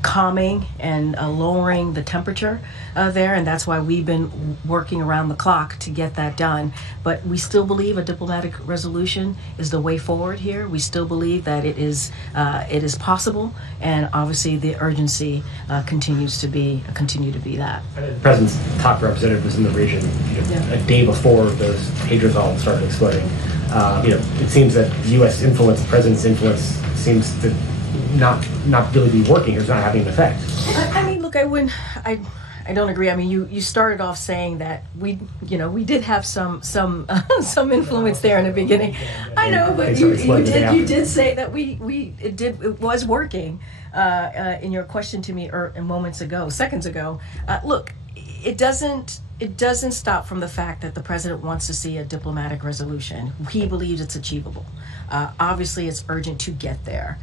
calming and lowering the temperature there, and that's why we've been working around the clock to get that done. But we still believe a diplomatic resolution is the way forward here. We still believe that it is possible, and obviously the urgency continue to be that. The president's top representative was in the region a day before those pagers all started exploding. It seems that the U.S. influence, the president's influence, seems to not really be working, or it's not having an effect. I mean, look, I don't agree. I mean, you started off saying that we did have some influence there in the beginning. I know, but you did say that it was working in your question to me seconds ago. Look, it doesn't stop from the fact that the president wants to see a diplomatic resolution. He believes it's achievable. Obviously, it's urgent to get there.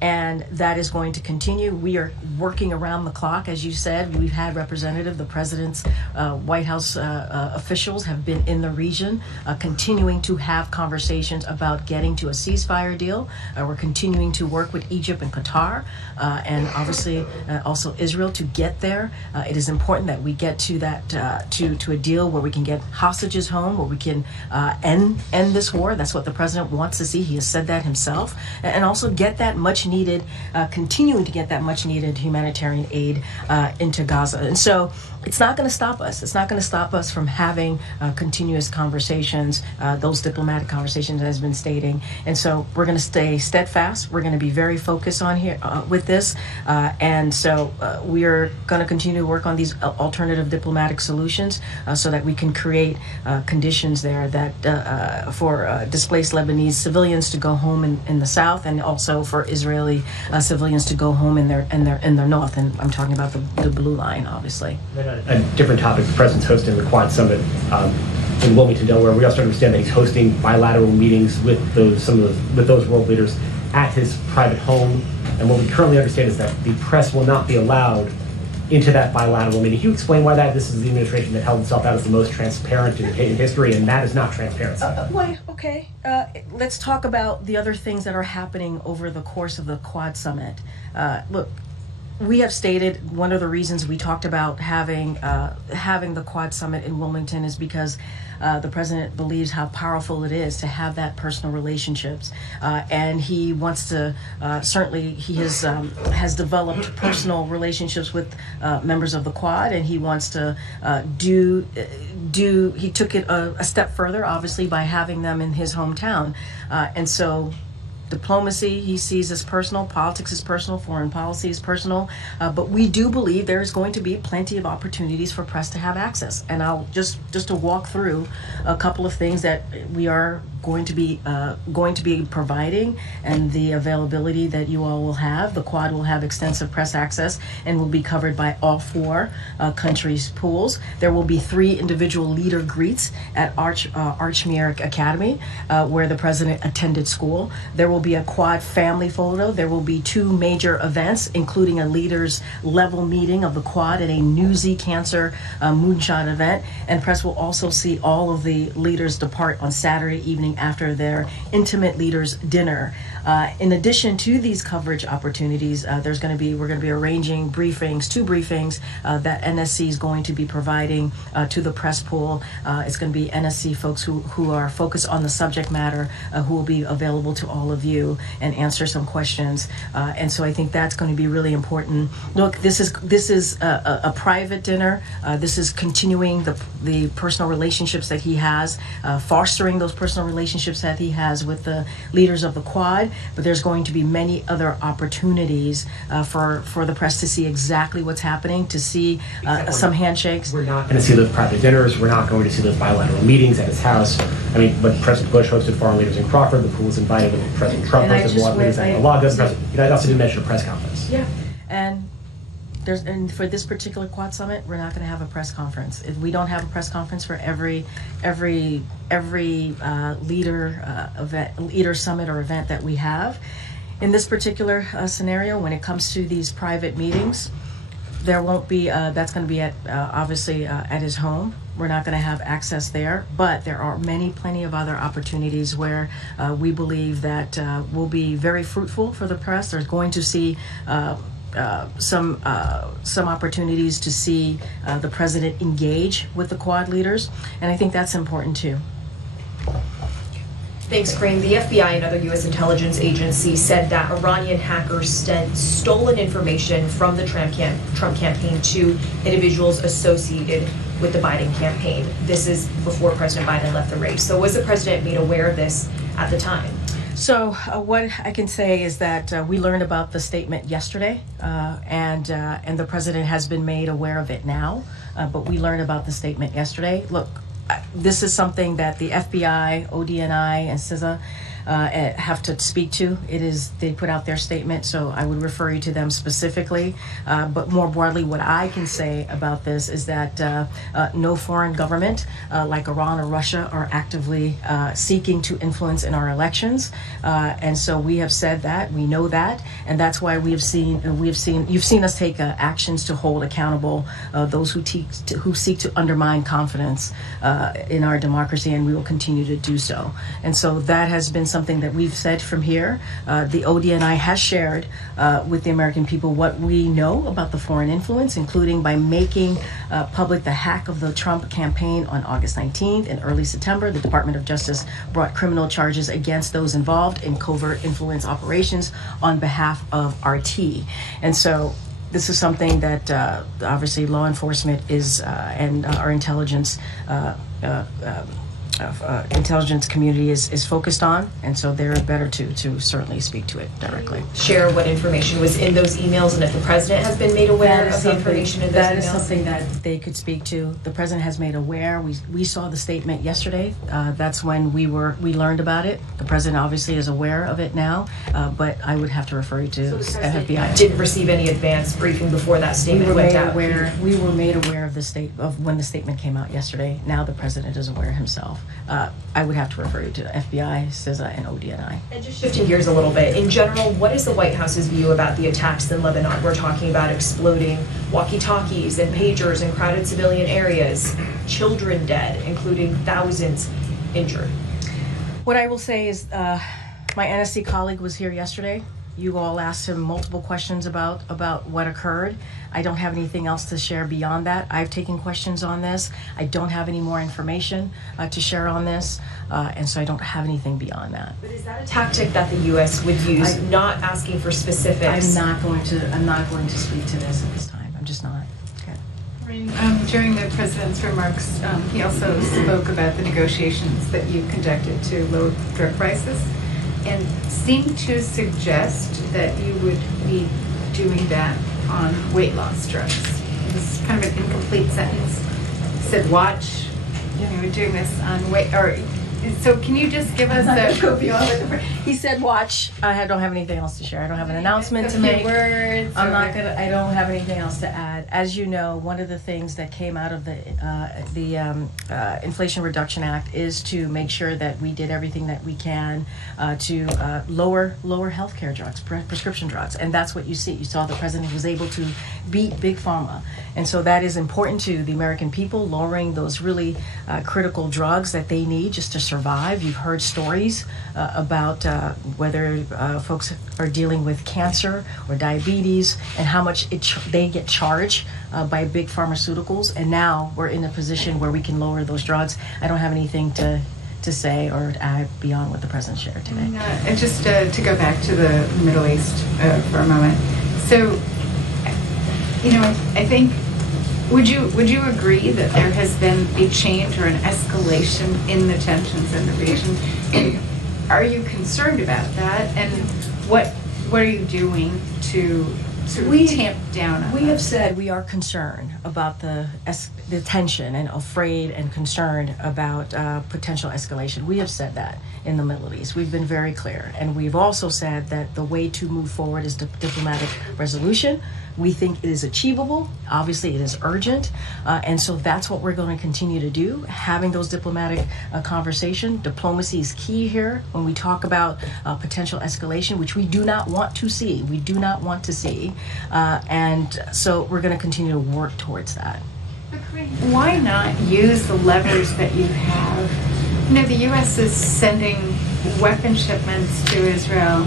And that is going to continue. We are working around the clock, as you said. We've had the president's White House officials have been in the region, continuing to have conversations about getting to a ceasefire deal. We're continuing to work with Egypt and Qatar, and obviously also Israel to get there. It is important that we get to that to a deal where we can get hostages home, where we can end this war. That's what the president wants to see. He has said that himself, and also get that much needed, continuing to get that much needed humanitarian aid into Gaza. And so it's not going to stop us. It's not going to stop us from having continuous conversations, those diplomatic conversations as been stating. And so we're going to stay steadfast. We're going to be very focused on here with this. And so we are going to continue to work on these alternative diplomatic solutions so that we can create conditions there that for displaced Lebanese civilians to go home in the south, and also for Israeli civilians to go home in their north. And I'm talking about the blue line, obviously. A different topic, the president's hosting the Quad Summit in Wilmington, Delaware. We also understand that he's hosting bilateral meetings with those world leaders at his private home. And what we currently understand is that the press will not be allowed into that bilateral meeting. Can you explain why that? This is the administration that held itself out as the most transparent in history, and that is not transparency. Wait, okay. Let's talk about the other things that are happening over the course of the Quad Summit. Look, we have stated one of the reasons we talked about having the Quad Summit in Wilmington is because the president believes how powerful it is to have that personal relationships, and he wants to certainly he has developed personal relationships with members of the Quad, and he wants to he took it a step further, obviously, by having them in his hometown, and so. Diplomacy he sees as personal, politics is personal, foreign policy is personal, but we do believe there is going to be plenty of opportunities for press to have access. And I'll just to walk through a couple of things that we are going to be providing, and the availability that you all will have. The Quad will have extensive press access and will be covered by all 4 countries' pools. There will be 3 individual leader greets at Archmere Academy, where the president attended school. There will be a Quad family photo. There will be 2 major events, including a leaders level meeting of the Quad at a Newsy Cancer moonshot event. And press will also see all of the leaders depart on Saturday evening after their intimate leaders dinner. In addition to these coverage opportunities, we're going to be arranging 2 briefings that NSC is going to be providing to the press pool. It's going to be NSC folks who are focused on the subject matter, who will be available to all of you and answer some questions. And so I think that's going to be really important. Look, this is a private dinner. This is continuing the personal relationships that he has, fostering those personal relationships that he has with the leaders of the Quad. But there's going to be many other opportunities for the press to see exactly what's happening, to see some handshakes. We're not going to see those private dinners. We're not going to see those bilateral meetings at his house. I mean, but President Bush hosted foreign leaders in Crawford. The pool was invited. President Trump hosted foreign leaders at I also didn't mention a press conference. Yeah, and for this particular Quad Summit, we're not going to have a press conference. If we don't have a press conference for every leader summit or event that we have. In this particular scenario, when it comes to these private meetings, there won't be. That's going to be obviously at his home. We're not going to have access there, but there are plenty of other opportunities where we believe that will be very fruitful for the press. There's going to see. Some opportunities to see the president engage with the Quad leaders, and I think that's important too. Thanks, Crane. The FBI and other U.S. intelligence agencies said that Iranian hackers sent stolen information from the Trump campaign to individuals associated with the Biden campaign. This is before President Biden left the race. So was the president made aware of this at the time? So what I can say is that we learned about the statement yesterday, and the president has been made aware of it now. But we learned about the statement yesterday. Look, this is something that the FBI, ODNI, and CISA have to speak to. They put out their statement, so I would refer you to them specifically. But more broadly, what I can say about this is that no foreign government like Iran or Russia are actively seeking to influence in our elections. And so we have said that, we know that, and that's why you've seen us take actions to hold accountable those who seek to undermine confidence in our democracy, and we will continue to do so. And so that has been something that we've said from here. The ODNI has shared with the American people what we know about the foreign influence, including by making public the hack of the Trump campaign on August 19th. In early September, the Department of Justice brought criminal charges against those involved in covert influence operations on behalf of RT. And so this is something that obviously law enforcement is and our intelligence intelligence community is focused on, and so they're better to certainly speak to it directly. Share what information was in those emails, and if the president has been made aware of the information in those emails? That is something that they could speak to. The president has made aware. We saw the statement yesterday. That's when we learned about it. The president obviously is aware of it now, but I would have to refer you to FBI. Didn't receive any advance briefing before that statement went out? We were made aware of when the statement came out yesterday. Now the president is aware himself. I would have to refer you to FBI, CISA, and ODNI. And just shifting gears a little bit, in general, what is the White House's view about the attacks in Lebanon? We're talking about exploding walkie-talkies and pagers in crowded civilian areas, children dead, including thousands injured. What I will say is my NSC colleague was here yesterday. You all asked him multiple questions about what occurred. I don't have anything else to share beyond that. I've taken questions on this. I don't have any more information to share on this, and so I don't have anything beyond that. But is that a tactic that the U.S. would use, not asking for specifics? I'm not going to speak to this at this time. I'm just not. Okay. During the president's remarks, he also spoke about the negotiations that you conducted to lower drug prices, and seemed to suggest that you would be doing that on weight loss drugs. It was kind of an incomplete sentence. He said, watch, we're doing this on weight, or, so can you just give us a... He said, watch. I don't have anything else to share. I don't have an announcement to make. Words. I don't have anything else to add. As you know, one of the things that came out of the Inflation Reduction Act is to make sure that we did everything that we can to lower healthcare drugs, prescription drugs, and that's what you see. You saw the president was able to beat Big Pharma, and so that is important to the American people, lowering those really critical drugs that they need just to survive. You've heard stories about whether folks are dealing with cancer or diabetes and how much they get charged by big pharmaceuticals, and now we're in a position where we can lower those drugs. I don't have anything to say or add beyond what the president shared today. And just to go back to the Middle East for a moment. So, I think, would you agree that there has been a change or an escalation in the tensions in the region? And are you concerned about that? And what are you doing to tamp down on We that? have said we are concerned about the tension and afraid and concerned about potential escalation. We have said that in the Middle East. We've been very clear. And we've also said that the way to move forward is diplomatic resolution. We think it is achievable. Obviously, it is urgent. And so that's what we're going to continue to do, having those diplomatic conversations. Diplomacy is key here when we talk about potential escalation, which we do not want to see. We do not want to see. And so we're going to continue to work towards that. Why not use the levers that you have? The U.S. is sending weapon shipments to Israel.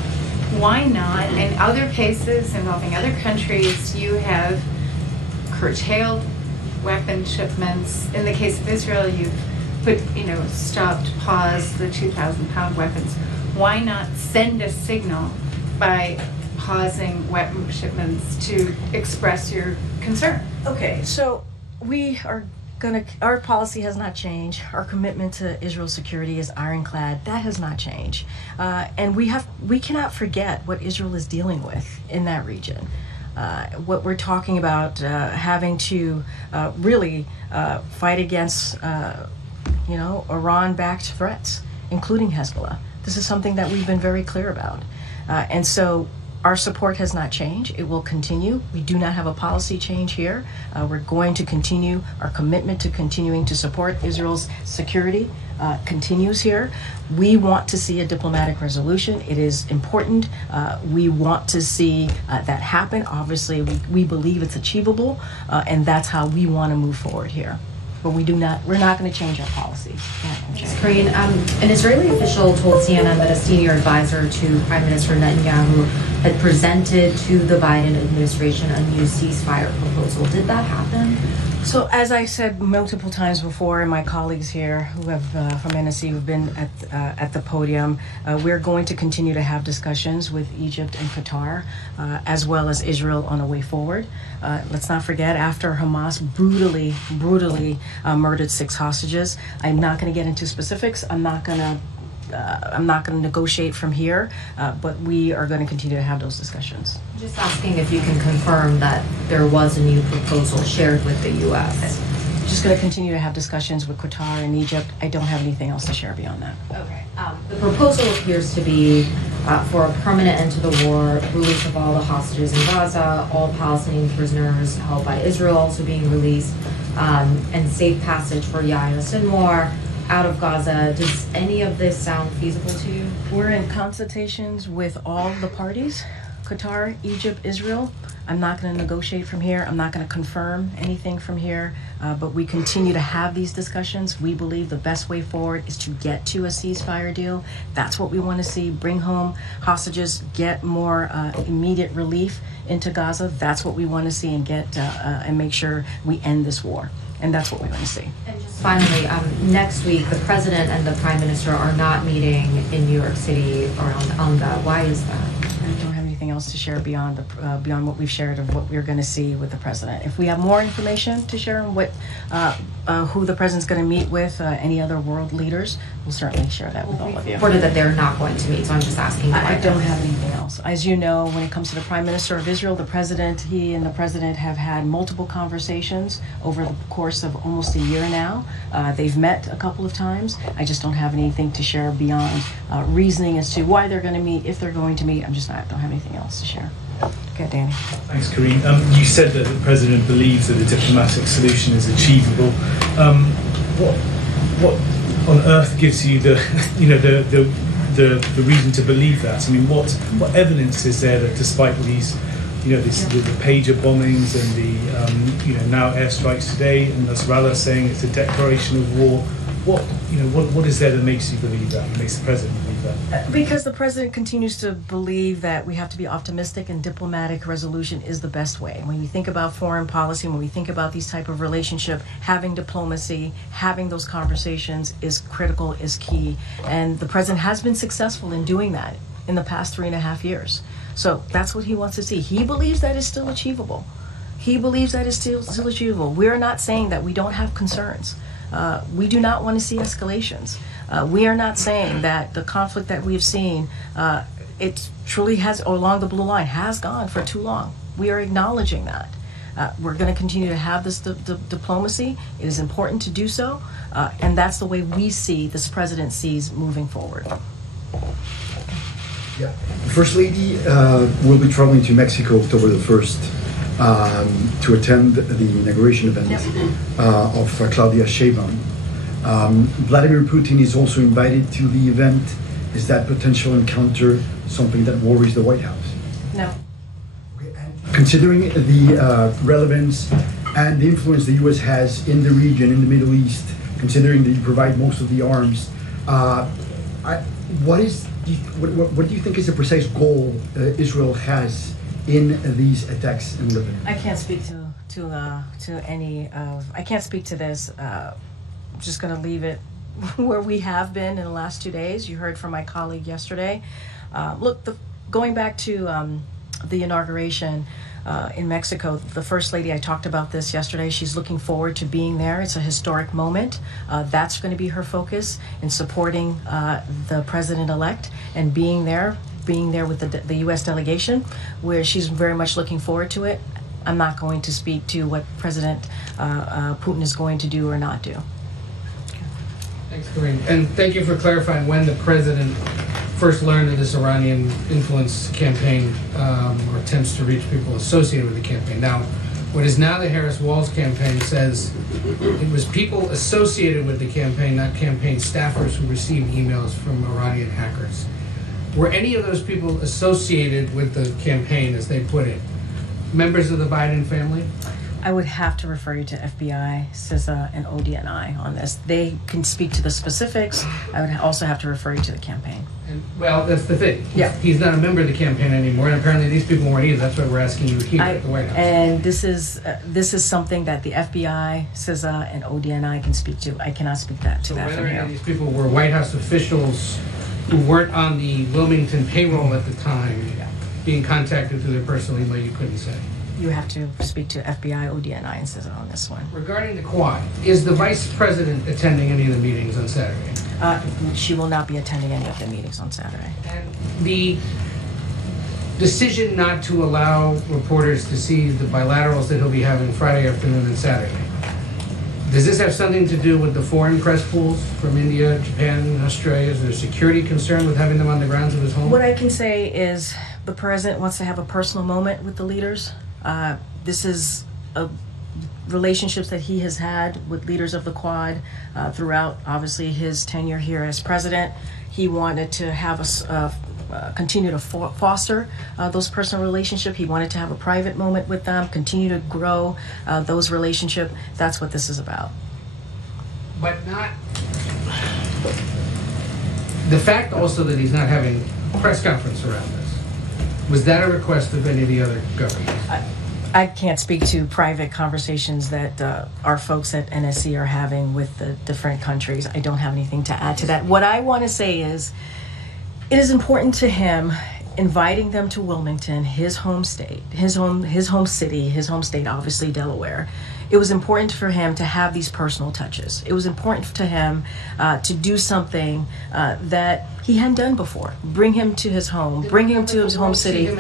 Why not? In other cases involving other countries, you have curtailed weapon shipments. In the case of Israel, you've stopped, paused the 2,000-pound weapons. Why not send a signal by pausing weapon shipments to express your concern? Okay, so our policy has not changed. Our commitment to Israel's security is ironclad. That has not changed. And we cannot forget what Israel is dealing with in that region. What we're talking about, having to really fight against, Iran-backed threats, including Hezbollah. This is something that we've been very clear about. And so our support has not changed. It will continue. We do not have a policy change here. We're going to continue. Our commitment to continuing to support Israel's security continues here. We want to see a diplomatic resolution. It is important. We want to see that happen. Obviously, we believe it's achievable, and that's how we want to move forward here. But we're not going to change our policy. Karine, an Israeli official told CNN that a senior advisor to Prime Minister Netanyahu had presented to the Biden administration a new ceasefire proposal. Did that happen? So as I said multiple times before, and my colleagues here who have from NSC who've been at the podium, we're going to continue to have discussions with Egypt and Qatar, as well as Israel on a way forward. Let's not forget, after Hamas brutally murdered 6 hostages, I'm not going to get into specifics. I'm not going to negotiate from here, but we are going to continue to have those discussions. Just asking if you can confirm that there was a new proposal shared with the U.S. Just going to continue to have discussions with Qatar and Egypt. I don't have anything else to share beyond that. Okay. The proposal appears to be for a permanent end to the war, release of all the hostages in Gaza, all Palestinian prisoners held by Israel also being released, and safe passage for Yahya Sinwar out of Gaza. Does any of this sound feasible to you? We're in consultations with all the parties, Qatar, Egypt, Israel. I'm not going to negotiate from here. I'm not going to confirm anything from here, but we continue to have these discussions. We believe the best way forward is to get to a ceasefire deal. That's what we want to see. Bring home hostages, get more immediate relief into Gaza. That's what we want to see, and get and make sure we end this war. And that's what we want to see. And just finally, next week, the president and the prime minister are not meeting in New York City around UNGA. Why is that? I don't have anything else to share beyond what we've shared of what we're going to see with the president. If we have more information to share on what who the president's going to meet with, any other world leaders, we'll certainly share that with all of you. Reported that they're not going to meet, so I'm just asking. I don't have anything else. As you know, when it comes to the Prime Minister of Israel, he and the president have had multiple conversations over the course of almost a year now. They've met a couple of times. I just don't have anything to share beyond reasoning as to why they're going to meet, if they're going to meet. I don't have anything else to share. Okay, Danny. Thanks, Karine. You said that the president believes that a diplomatic solution is achievable. What on earth gives you the reason to believe that? I mean, what evidence is there that despite these, the pager bombings and the now airstrikes today, and Nasrallah saying it's a declaration of war, what is there that makes you believe that? Makes the president believe that? Because the president continues to believe that we have to be optimistic, and diplomatic resolution is the best way. When we think about foreign policy, when we think about these type of relationship, having diplomacy, having those conversations is critical, is key. And the president has been successful in doing that in the past 3.5 years. So that's what he wants to see. He believes that is still achievable. He believes that is still achievable. We're not saying that we don't have concerns. We do not want to see escalations. We are not saying that the conflict that we have seen, it truly has, along the blue line, has gone for too long. We are acknowledging that. We're going to continue to have this diplomacy. It is important to do so, and that's the way we see, this president sees moving forward. Yeah. The First Lady will be traveling to Mexico October the 1st to attend the inauguration event of Claudia Sheinbaum. Vladimir Putin is also invited to the event. Is that potential encounter something that worries the White House? No. Considering the relevance and the influence the U.S. has in the region, in the Middle East, considering that you provide most of the arms, what do you think is the precise goal Israel has in these attacks in Lebanon? I can't speak to any of. I can't speak to this. I'm just going to leave it where we have been in the last 2 days. You heard from my colleague yesterday. Look, going back to the inauguration in Mexico, the First Lady, I talked about this yesterday. She's looking forward to being there. It's a historic moment. That's going to be her focus in supporting the president-elect and being there with the U.S. delegation, where she's very much looking forward to it. I'm not going to speak to what President Putin is going to do or not do. Thanks, Karine. And thank you for clarifying when the president first learned of this Iranian influence campaign or attempts to reach people associated with the campaign. Now, what is now the Harris-Walz campaign says it was people associated with the campaign, not campaign staffers, who received emails from Iranian hackers. Were any of those people associated with the campaign, as they put it, members of the Biden family? I would have to refer you to FBI, CISA, and ODNI on this. They can speak to the specifics. I would also have to refer you to the campaign. And, well, that's the thing. Yeah. He's not a member of the campaign anymore, and apparently these people weren't either. That's why we're asking you here at the White House. And this is something that the FBI, CISA, and ODNI can speak to. I cannot speak to that So from whether any here. of these people were White House officials who weren't on the Wilmington payroll at the time, being contacted through their personal email, you couldn't say. You have to speak to FBI, ODNI, and CISA on this one. Regarding the Quad, is the Vice President attending any of the meetings on Saturday? She will not be attending any of the meetings on Saturday. The decision not to allow reporters to see the bilaterals that he'll be having Friday afternoon and Saturday, does this have something to do with the foreign press pools from India, Japan, and Australia? Is there a security concern with having them on the grounds of his home? What I can say is the president wants to have a personal moment with the leaders. This is relationships that he has had with leaders of the Quad throughout, obviously, his tenure here as president. He wanted to have continue to foster those personal relationships. He wanted to have a private moment with them, continue to grow those relationships. That's what this is about. But not... The fact also that he's not having a press conference around this, was that a request of any of the other governments? I can't speak to private conversations that our folks at NSC are having with the different countries. I don't have anything to add to that. What I want to say is, it is important to him inviting them to Wilmington, his home state, his home city, his home state, obviously Delaware. It was important for him to have these personal touches. It was important to him to do something that he hadn't done before. Bring him to his home, bring him to his home city.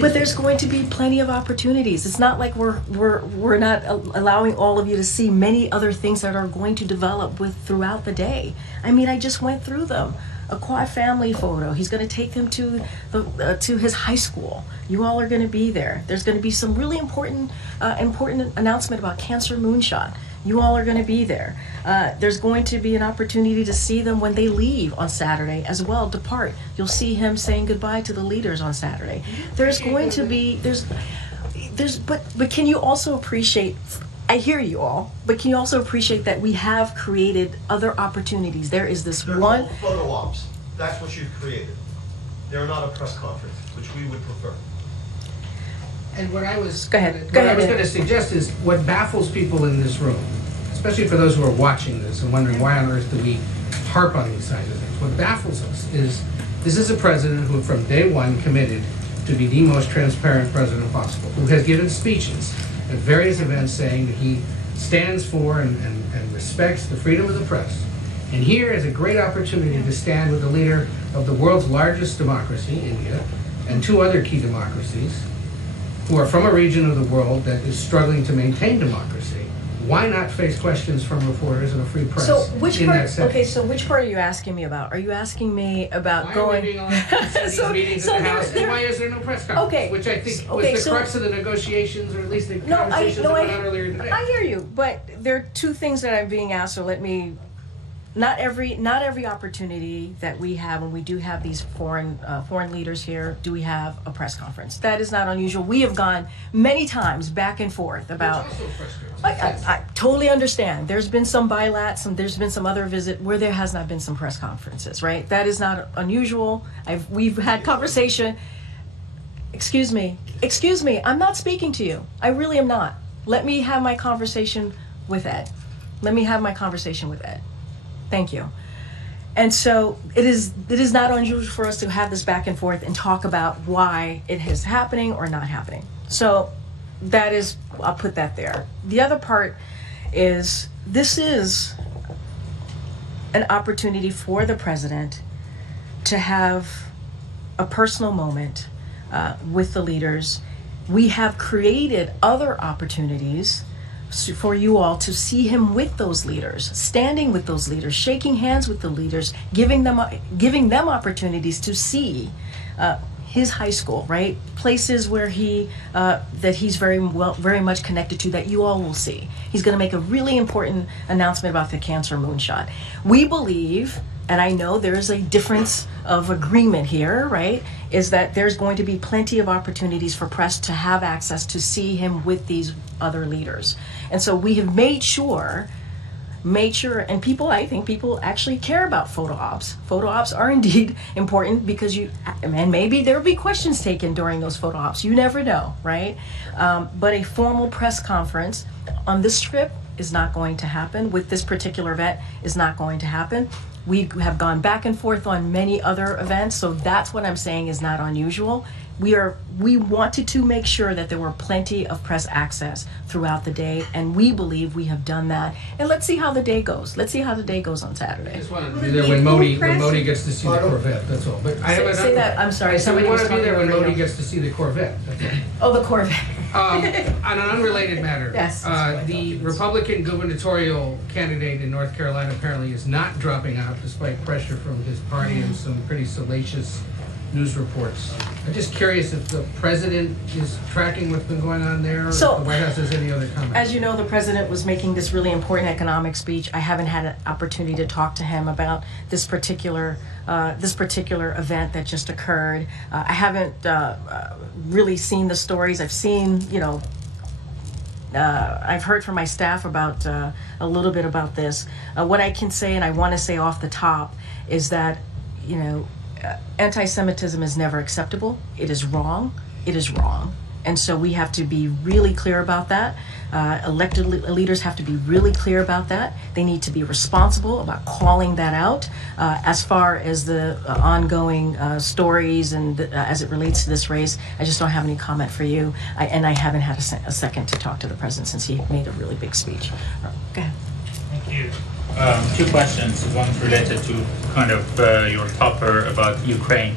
But there's going to be plenty of opportunities. It's not like we're not allowing all of you to see many other things that are going to develop throughout the day. I mean, I just went through them. A Quad family photo. He's going to take them to his high school. You all are going to be there. There's going to be some really important announcement about Cancer Moonshot. You all are going to be there. There's going to be an opportunity to see them when they leave on Saturday as well, depart. You'll see him saying goodbye to the leaders on Saturday. There's going to be, but can you also appreciate, I hear you all, but can you also appreciate that we have created other opportunities? There is this one. Photo ops. That's what you've created. They're not a press conference, which we would prefer. And what I was going to suggest is what baffles people in this room, especially for those who are watching this and wondering why on earth do we harp on these kinds of things. What baffles us is this is a president who from day one committed to be the most transparent president possible, who has given speeches at various events saying that he stands for and respects the freedom of the press. And here is a great opportunity to stand with the leader of the world's largest democracy, India, and two other key democracies, who are from a region of the world that is struggling to maintain democracy. Why not face questions from reporters and a free press? So which part? That Okay, so which part are you asking me about? Are you asking me about why going? Are we being allowed to see these meetings in the House, and why is there no press conference? Okay, which I think was the crux of the negotiations, or at least the conversations that went on earlier today. I hear you, but there are two things that I'm being asked. So let me. Not every opportunity that we have when we do have these foreign leaders here do we have a press conference. That is not unusual. We have gone many times back and forth about. I totally understand. There's been some bilats, there's been some other visit where there has not been some press conferences, right? That is not unusual. We've had conversation. Excuse me. I'm not speaking to you. I really am not. Let me have my conversation with Ed. Thank you. And so it is not unusual for us to have this back and forth and talk about why it is happening or not happening. So that is, I'll put that there. The other part is this is an opportunity for the president to have a personal moment with the leaders. We have created other opportunities for you all to see him with those leaders, standing with those leaders, shaking hands with the leaders, giving them opportunities to see his high school, right? Places where that he's very much connected to, that you all will see. He's going to make a really important announcement about the cancer moonshot. We believe, and I know there's a difference of agreement here, right, is that there's going to be plenty of opportunities for press to have access to see him with these other leaders. And so we have made sure, and I think people actually care about photo ops. Photo ops are indeed important because and maybe there'll be questions taken during those photo ops. You never know, right? But a formal press conference on this trip is not going to happen. With this particular event, is not going to happen. We have gone back and forth on many other events, so that's what I'm saying is not unusual. We wanted to make sure that there were plenty of press access throughout the day, and we believe we have done that. And let's see how the day goes. Let's see how the day goes on Saturday. I just wanted to be there when Modi gets to see the Corvette. That's all. But say that. I'm sorry. So we want to be there when Modi gets to see the Corvette. That's all. Oh, the Corvette. On an unrelated matter, yes. The Republican gubernatorial candidate in North Carolina apparently is not dropping out despite pressure from his party and some pretty salacious news reports. I'm just curious if the president is tracking what's been going on there, or So, if the White House has any other comments. As you know, the president was making this really important economic speech. I haven't had an opportunity to talk to him about this particular event that just occurred. I haven't really seen the stories. I've seen, I've heard from my staff about a little bit about this. What I can say, and I want to say off the top, is that, anti-Semitism is never acceptable. It is wrong. It is wrong. And so we have to be really clear about that. Elected leaders have to be really clear about that. They need to be responsible about calling that out. As far as the ongoing stories and as it relates to this race, I just don't have any comment for you. And I haven't had a second to talk to the president since he made a really big speech. Go ahead. Thank you. Two questions. One's related to kind of your topper about Ukraine.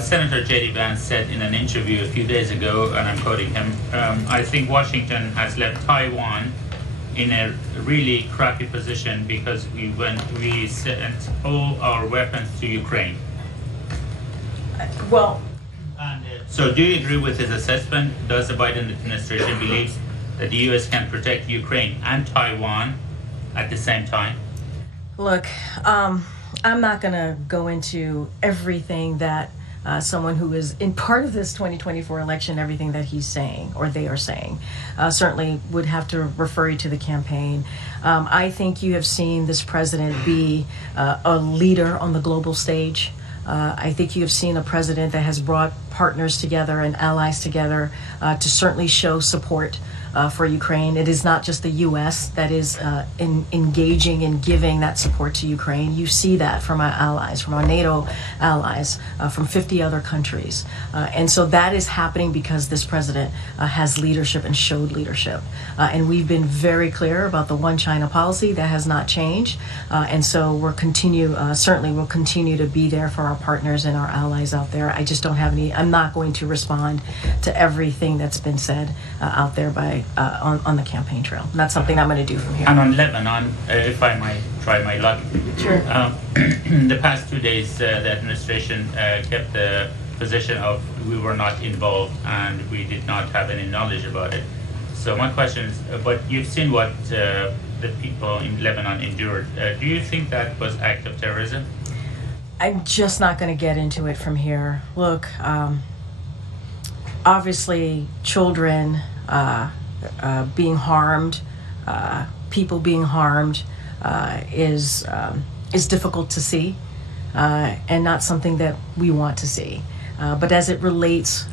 Senator J.D. Vance said in an interview a few days ago, and I'm quoting him, I think Washington has left Taiwan in a really crappy position because we sent all our weapons to Ukraine. Well, so do you agree with his assessment? Does the Biden administration believe that the U.S. can protect Ukraine and Taiwan at the same time? Look, I'm not going to go into everything that someone who is in part of this 2024 election, everything that he's saying or they are saying. Certainly would have to refer you to the campaign. I think you have seen this president be a leader on the global stage. I think you have seen a president that has brought partners together and allies together to certainly show support for Ukraine. It is not just the U.S. that is engaging and giving that support to Ukraine. You see that from our allies, from our NATO allies, from 50 other countries. And so that is happening because this president has leadership and showed leadership. And we've been very clear about the one China policy. That has not changed. And so certainly we'll continue to be there for our partners and our allies out there. I just don't have I'm not going to respond to everything that's been said out there on the campaign trail. And that's something I'm going to do from here. And on Lebanon, if I might try my luck. Sure. The past 2 days, the administration kept the position of we were not involved and we did not have any knowledge about it. So my question is, but you've seen what the people in Lebanon endured. Do you think that was act of terrorism? I'm just not going to get into it from here. Look, obviously children being harmed, people being harmed is difficult to see and not something that we want to see. But as it relates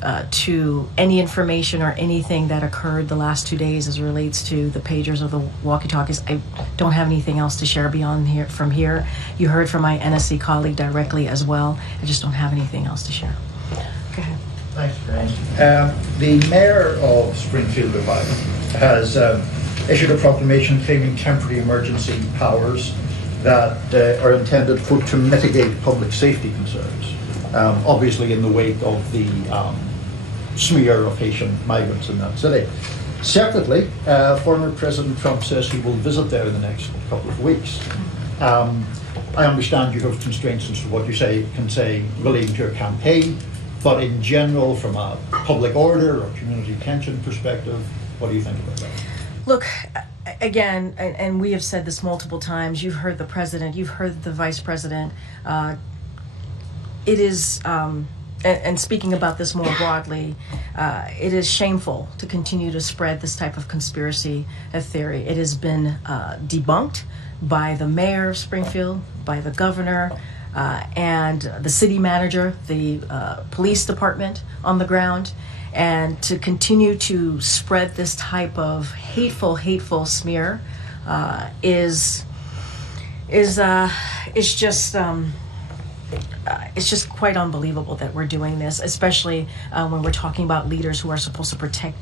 to any information or anything that occurred the last 2 days as it relates to the pagers or the walkie-talkies, I don't have anything else to share beyond here. You heard from my NSC colleague directly as well. I just don't have anything else to share. Go ahead. Thanks, Grant. The mayor of Springfield, Ohio, has issued a proclamation claiming temporary emergency powers that are intended to mitigate public safety concerns. Obviously in the wake of the smear of Haitian migrants in that city. Separately, former President Trump says he will visit there in the next couple of weeks. I understand you have constraints as to what you can say relating to your campaign, But in general, from a public order or community tension perspective, what do you think about that? Look, again, and we have said this multiple times, you've heard the president, you've heard the vice president. It is, and speaking about this more broadly, it is shameful to continue to spread this type of conspiracy theory. It has been debunked by the mayor of Springfield, by the governor, and the city manager, the police department on the ground. And to continue to spread this type of hateful smear is it's just quite unbelievable that we're doing this, especially when we're talking about leaders who are supposed to protect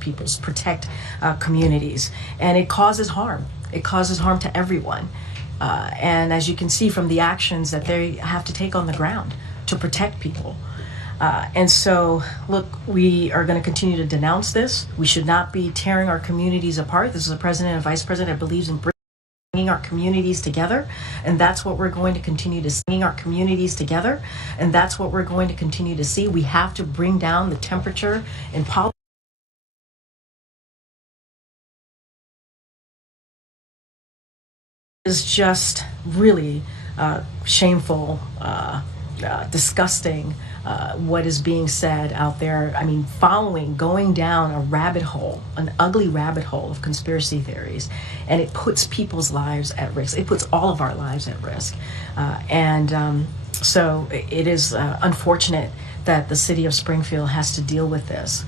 communities. And it causes harm. It causes harm to everyone. And as you can see from the actions that they have to take on the ground to protect people. And so, look, we are going to continue to denounce this. We should not be tearing our communities apart. This is a president and vice president that believes in bringing our communities together, and that's what we're going to continue to see. Our communities together, and that's what we're going to continue to see. We have to bring down the temperature in politics. Is just really shameful, disgusting, what is being said out there. I mean, going down a rabbit hole, an ugly rabbit hole of conspiracy theories, and it puts people's lives at risk. It puts all of our lives at risk. So it is unfortunate that the city of Springfield has to deal with this,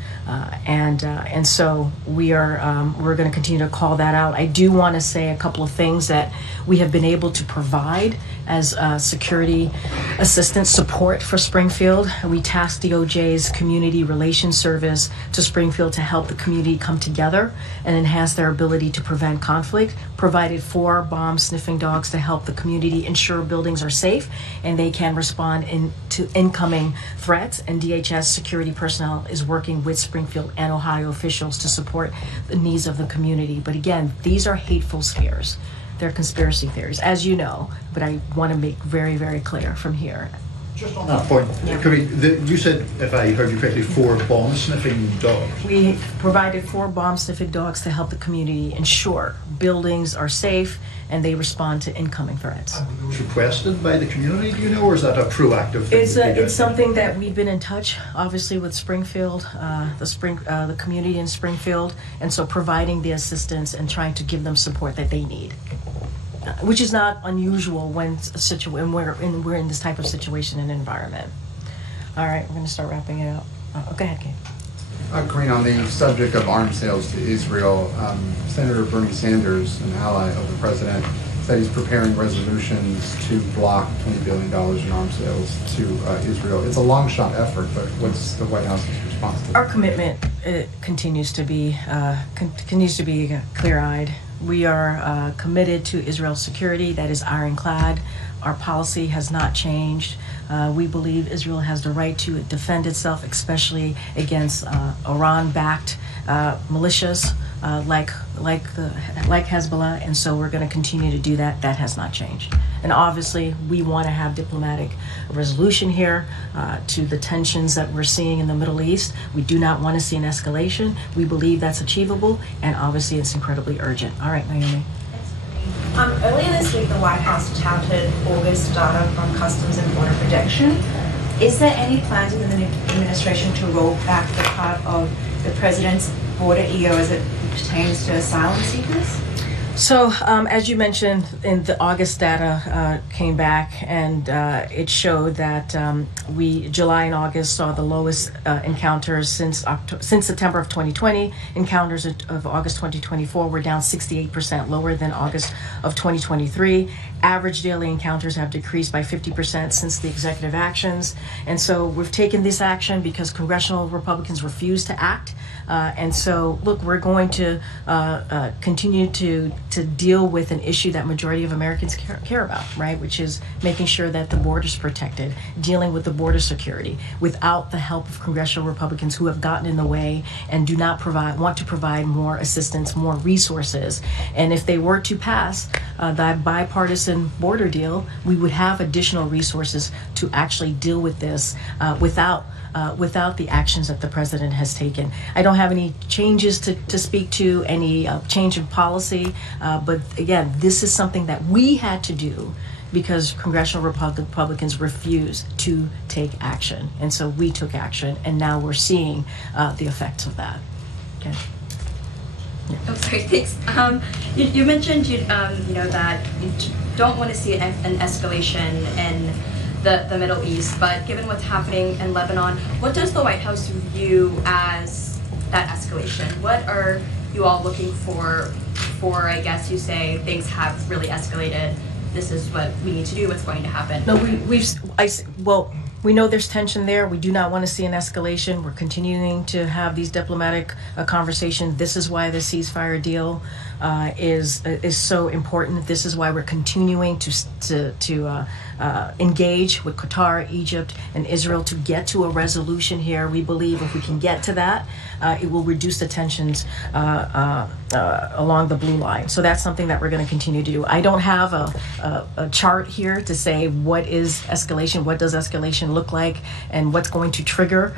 and so we're going to continue to call that out. I do want to say a couple of things that we have been able to provide as security assistance support for Springfield. We tasked DOJ's Community Relations Service to Springfield to help the community come together and enhance their ability to prevent conflict. Provided 4 bomb sniffing dogs to help the community ensure buildings are safe and they can respond to incoming threats. And DHS security personnel is working with Springfield and Ohio officials to support the needs of the community. But again, these are hateful smears. They're conspiracy theories, as you know, but I want to make very, very clear from here. Just on that point, you said, if I heard you correctly, 4 bomb-sniffing dogs. We provided 4 bomb-sniffing dogs to help the community ensure buildings are safe and they respond to incoming threats. Requested by the community, do you know, or is that a proactive thing? It's something that we've been in touch, obviously, with Springfield, the community in Springfield, and so providing the assistance and trying to give them support that they need. Which is not unusual when we're in this type of situation and environment. All right, we're going to start wrapping it up. Go ahead, Kate. Corinne, on the subject of arms sales to Israel, Senator Bernie Sanders, an ally of the president, said he's preparing resolutions to block $20 billion in arms sales to Israel. It's a long shot effort, but what's the White House's response to that? Our commitment continues to be clear-eyed. We are committed to Israel's security. That is ironclad. Our policy has not changed. We believe Israel has the right to defend itself, especially against Iran-backed militias like Hezbollah, and so we're going to continue to do that. That has not changed. And obviously, we want to have diplomatic resolution here to the tensions that we're seeing in the Middle East. We do not want to see an escalation. We believe that's achievable, and obviously, it's incredibly urgent. All right, Naomi. Earlier this week, the White House touted August data from Customs and Border Protection. Is there any plans within the administration to roll back the part of the president's border EO as it pertains to asylum seekers? So, as you mentioned, in the August data came back, and it showed that July and August saw the lowest encounters since September of 2020. Encounters of August 2024 were down 68%, lower than August of 2023. Average daily encounters have decreased by 50% since the executive actions. And so we've taken this action because congressional Republicans refused to act. And so, look, we're going to continue to deal with an issue that majority of Americans care about, right? Which is making sure that the border's protected, dealing with the border security without the help of congressional Republicans who have gotten in the way and do not want to provide more assistance, more resources. And if they were to pass that bipartisan border deal, we would have additional resources to actually deal with this without without the actions that the president has taken. I don't have any changes to speak to, any change of policy, but again, this is something that we had to do because congressional Republicans refused to take action. And so we took action, and now we're seeing the effects of that. Okay. Yeah. Oh, sorry, thanks. You mentioned that you don't want to see an escalation in the Middle East, but given what's happening in Lebanon, what does the White House view as that escalation? What are you all looking for, I guess you say, things have really escalated, this is what we need to do, what's going to happen? No, we know there's tension there. We do not want to see an escalation. We're continuing to have these diplomatic conversations. This is why the ceasefire deal is so important. This is why we're continuing to engage with Qatar, Egypt, and Israel to get to a resolution here. We believe if we can get to that, it will reduce the tensions along the blue line. So that's something that we're going to continue to do. I don't have a chart here to say what is escalation, what does escalation look like, and what's going to trigger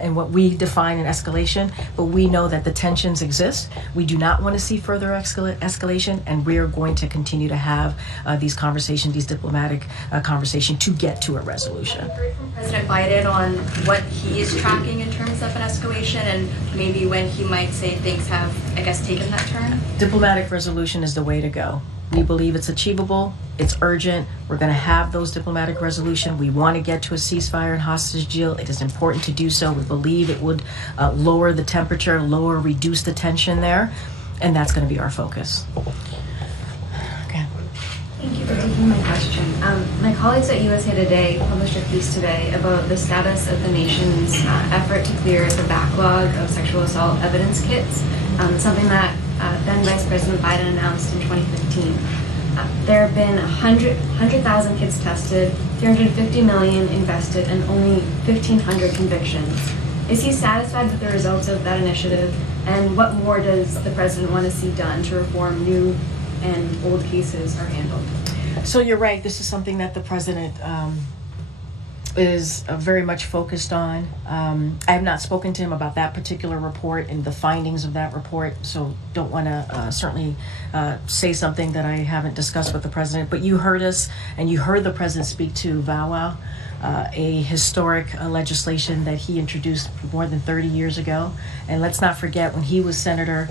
and what we define an escalation, but we know that the tensions exist. We do not want to see further escalation, and we are going to continue to have these conversations, these diplomatic conversations to get to a resolution. Have you heard from President Biden on what he is tracking in terms of an escalation, and maybe when he might say things have, I guess, taken that turn? Diplomatic resolution is the way to go. We believe it's achievable, it's urgent, we're going to have those diplomatic resolution. We want to get to a ceasefire and hostage deal. It is important to do so. We believe it would lower the temperature, reduce the tension there, and that's going to be our focus. Okay. Thank you for taking my question. My colleagues at USA Today published a piece today about the status of the nation's effort to clear the backlog of sexual assault evidence kits, something that then Vice President Biden announced in 2015. There have been 100,000 kits tested, $350 million invested, and only 1,500 convictions. Is he satisfied with the results of that initiative? And what more does the president want to see done to reform new and old cases are handled? So you're right, this is something that the president is very much focused on. I have not spoken to him about that particular report and the findings of that report, so don't want to certainly say something that I haven't discussed with the president. But you heard us, and you heard the president speak to VAWA, a historic legislation that he introduced more than 30 years ago. And let's not forget, when he was senator,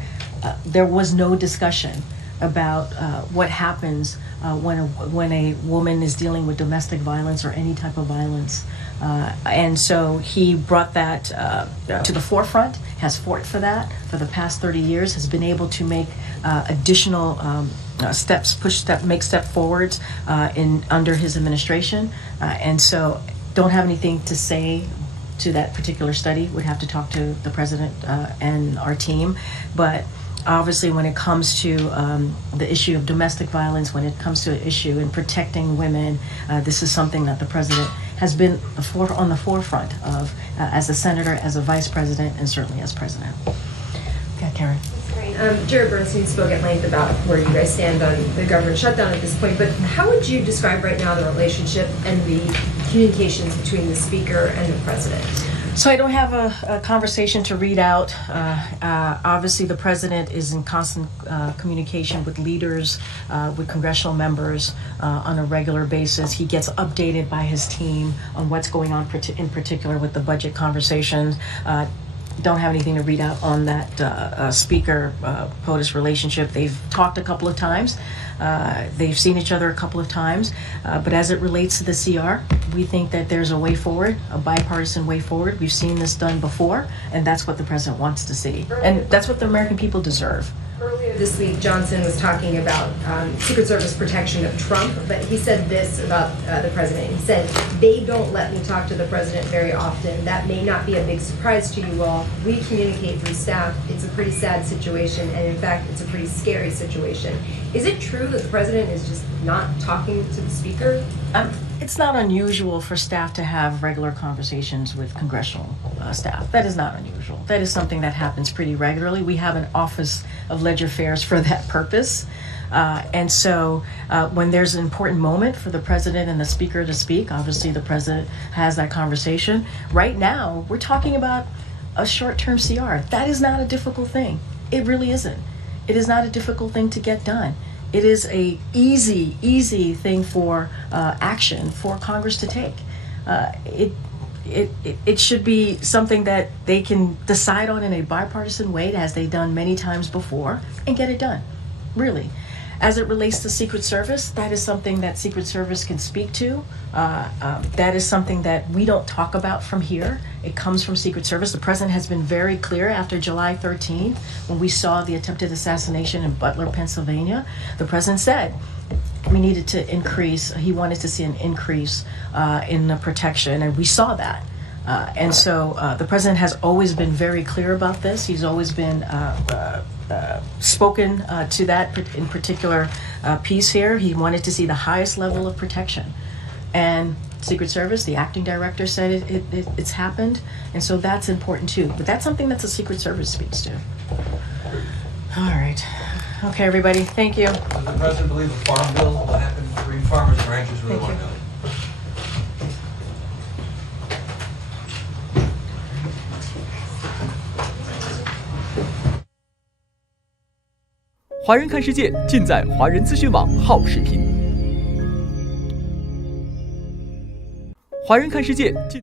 there was no discussion about what happens when a woman is dealing with domestic violence or any type of violence. And so he brought that to the forefront, has fought for that for the past 30 years, has been able to make additional make step forwards under his administration. And so don't have anything to say to that particular study. Would have to talk to the president and our team. But obviously, when it comes to the issue of domestic violence, when it comes to an issue in protecting women, this is something that the president has been on the forefront of as a senator, as a vice president, and certainly as president. Okay, Karen. Jared Bernstein spoke at length about where you guys stand on the government shutdown at this point, but how would you describe right now the relationship and the communications between the speaker and the president? So I don't have a conversation to read out. Obviously, the president is in constant communication with leaders, with congressional members on a regular basis. He gets updated by his team on what's going on, in particular with the budget conversations. Don't have anything to read out on that speaker-POTUS relationship. They've talked a couple of times. They've seen each other a couple of times. But as it relates to the CR, we think that there's a way forward, a bipartisan way forward. We've seen this done before, and that's what the president wants to see. And that's what the American people deserve. Earlier this week, Johnson was talking about Secret Service protection of Trump, but he said this about the president. He said, "They don't let me talk to the president very often. That may not be a big surprise to you all. We communicate through staff. It's a pretty sad situation, and in fact, it's a pretty scary situation." Is it true that the president is just not talking to the speaker? it's not unusual for staff to have regular conversations with congressional staff. That is not unusual. That is something that happens pretty regularly. We have an Office of Ledger Affairs for that purpose. And so when there's an important moment for the president and the speaker to speak, obviously the president has that conversation. Right now, we're talking about a short-term CR. That is not a difficult thing. It really isn't. It is not a difficult thing to get done. It is a easy thing for action for Congress to take. It should be something that they can decide on in a bipartisan way, as they've done many times before, and get it done, really. As it relates to Secret Service, that is something that Secret Service can speak to. That is something that we don't talk about from here. It comes from Secret Service. The president has been very clear after July 13th, when we saw the attempted assassination in Butler, Pennsylvania. The president said we needed to increase, he wanted to see an increase in the protection, and we saw that. And so the president has always been very clear about this. He's always been spoken to that in particular piece here. He wanted to see the highest level of protection. And Secret Service, the acting director, said it's happened. And so that's important too. But that's something that the Secret Service speaks to. All right. Okay, everybody. Thank you. Does the president believe a farm bill will happen? Green farmers and ranchers really want to know. 华人看世界，尽在华人资讯网好视频。华人看世界尽。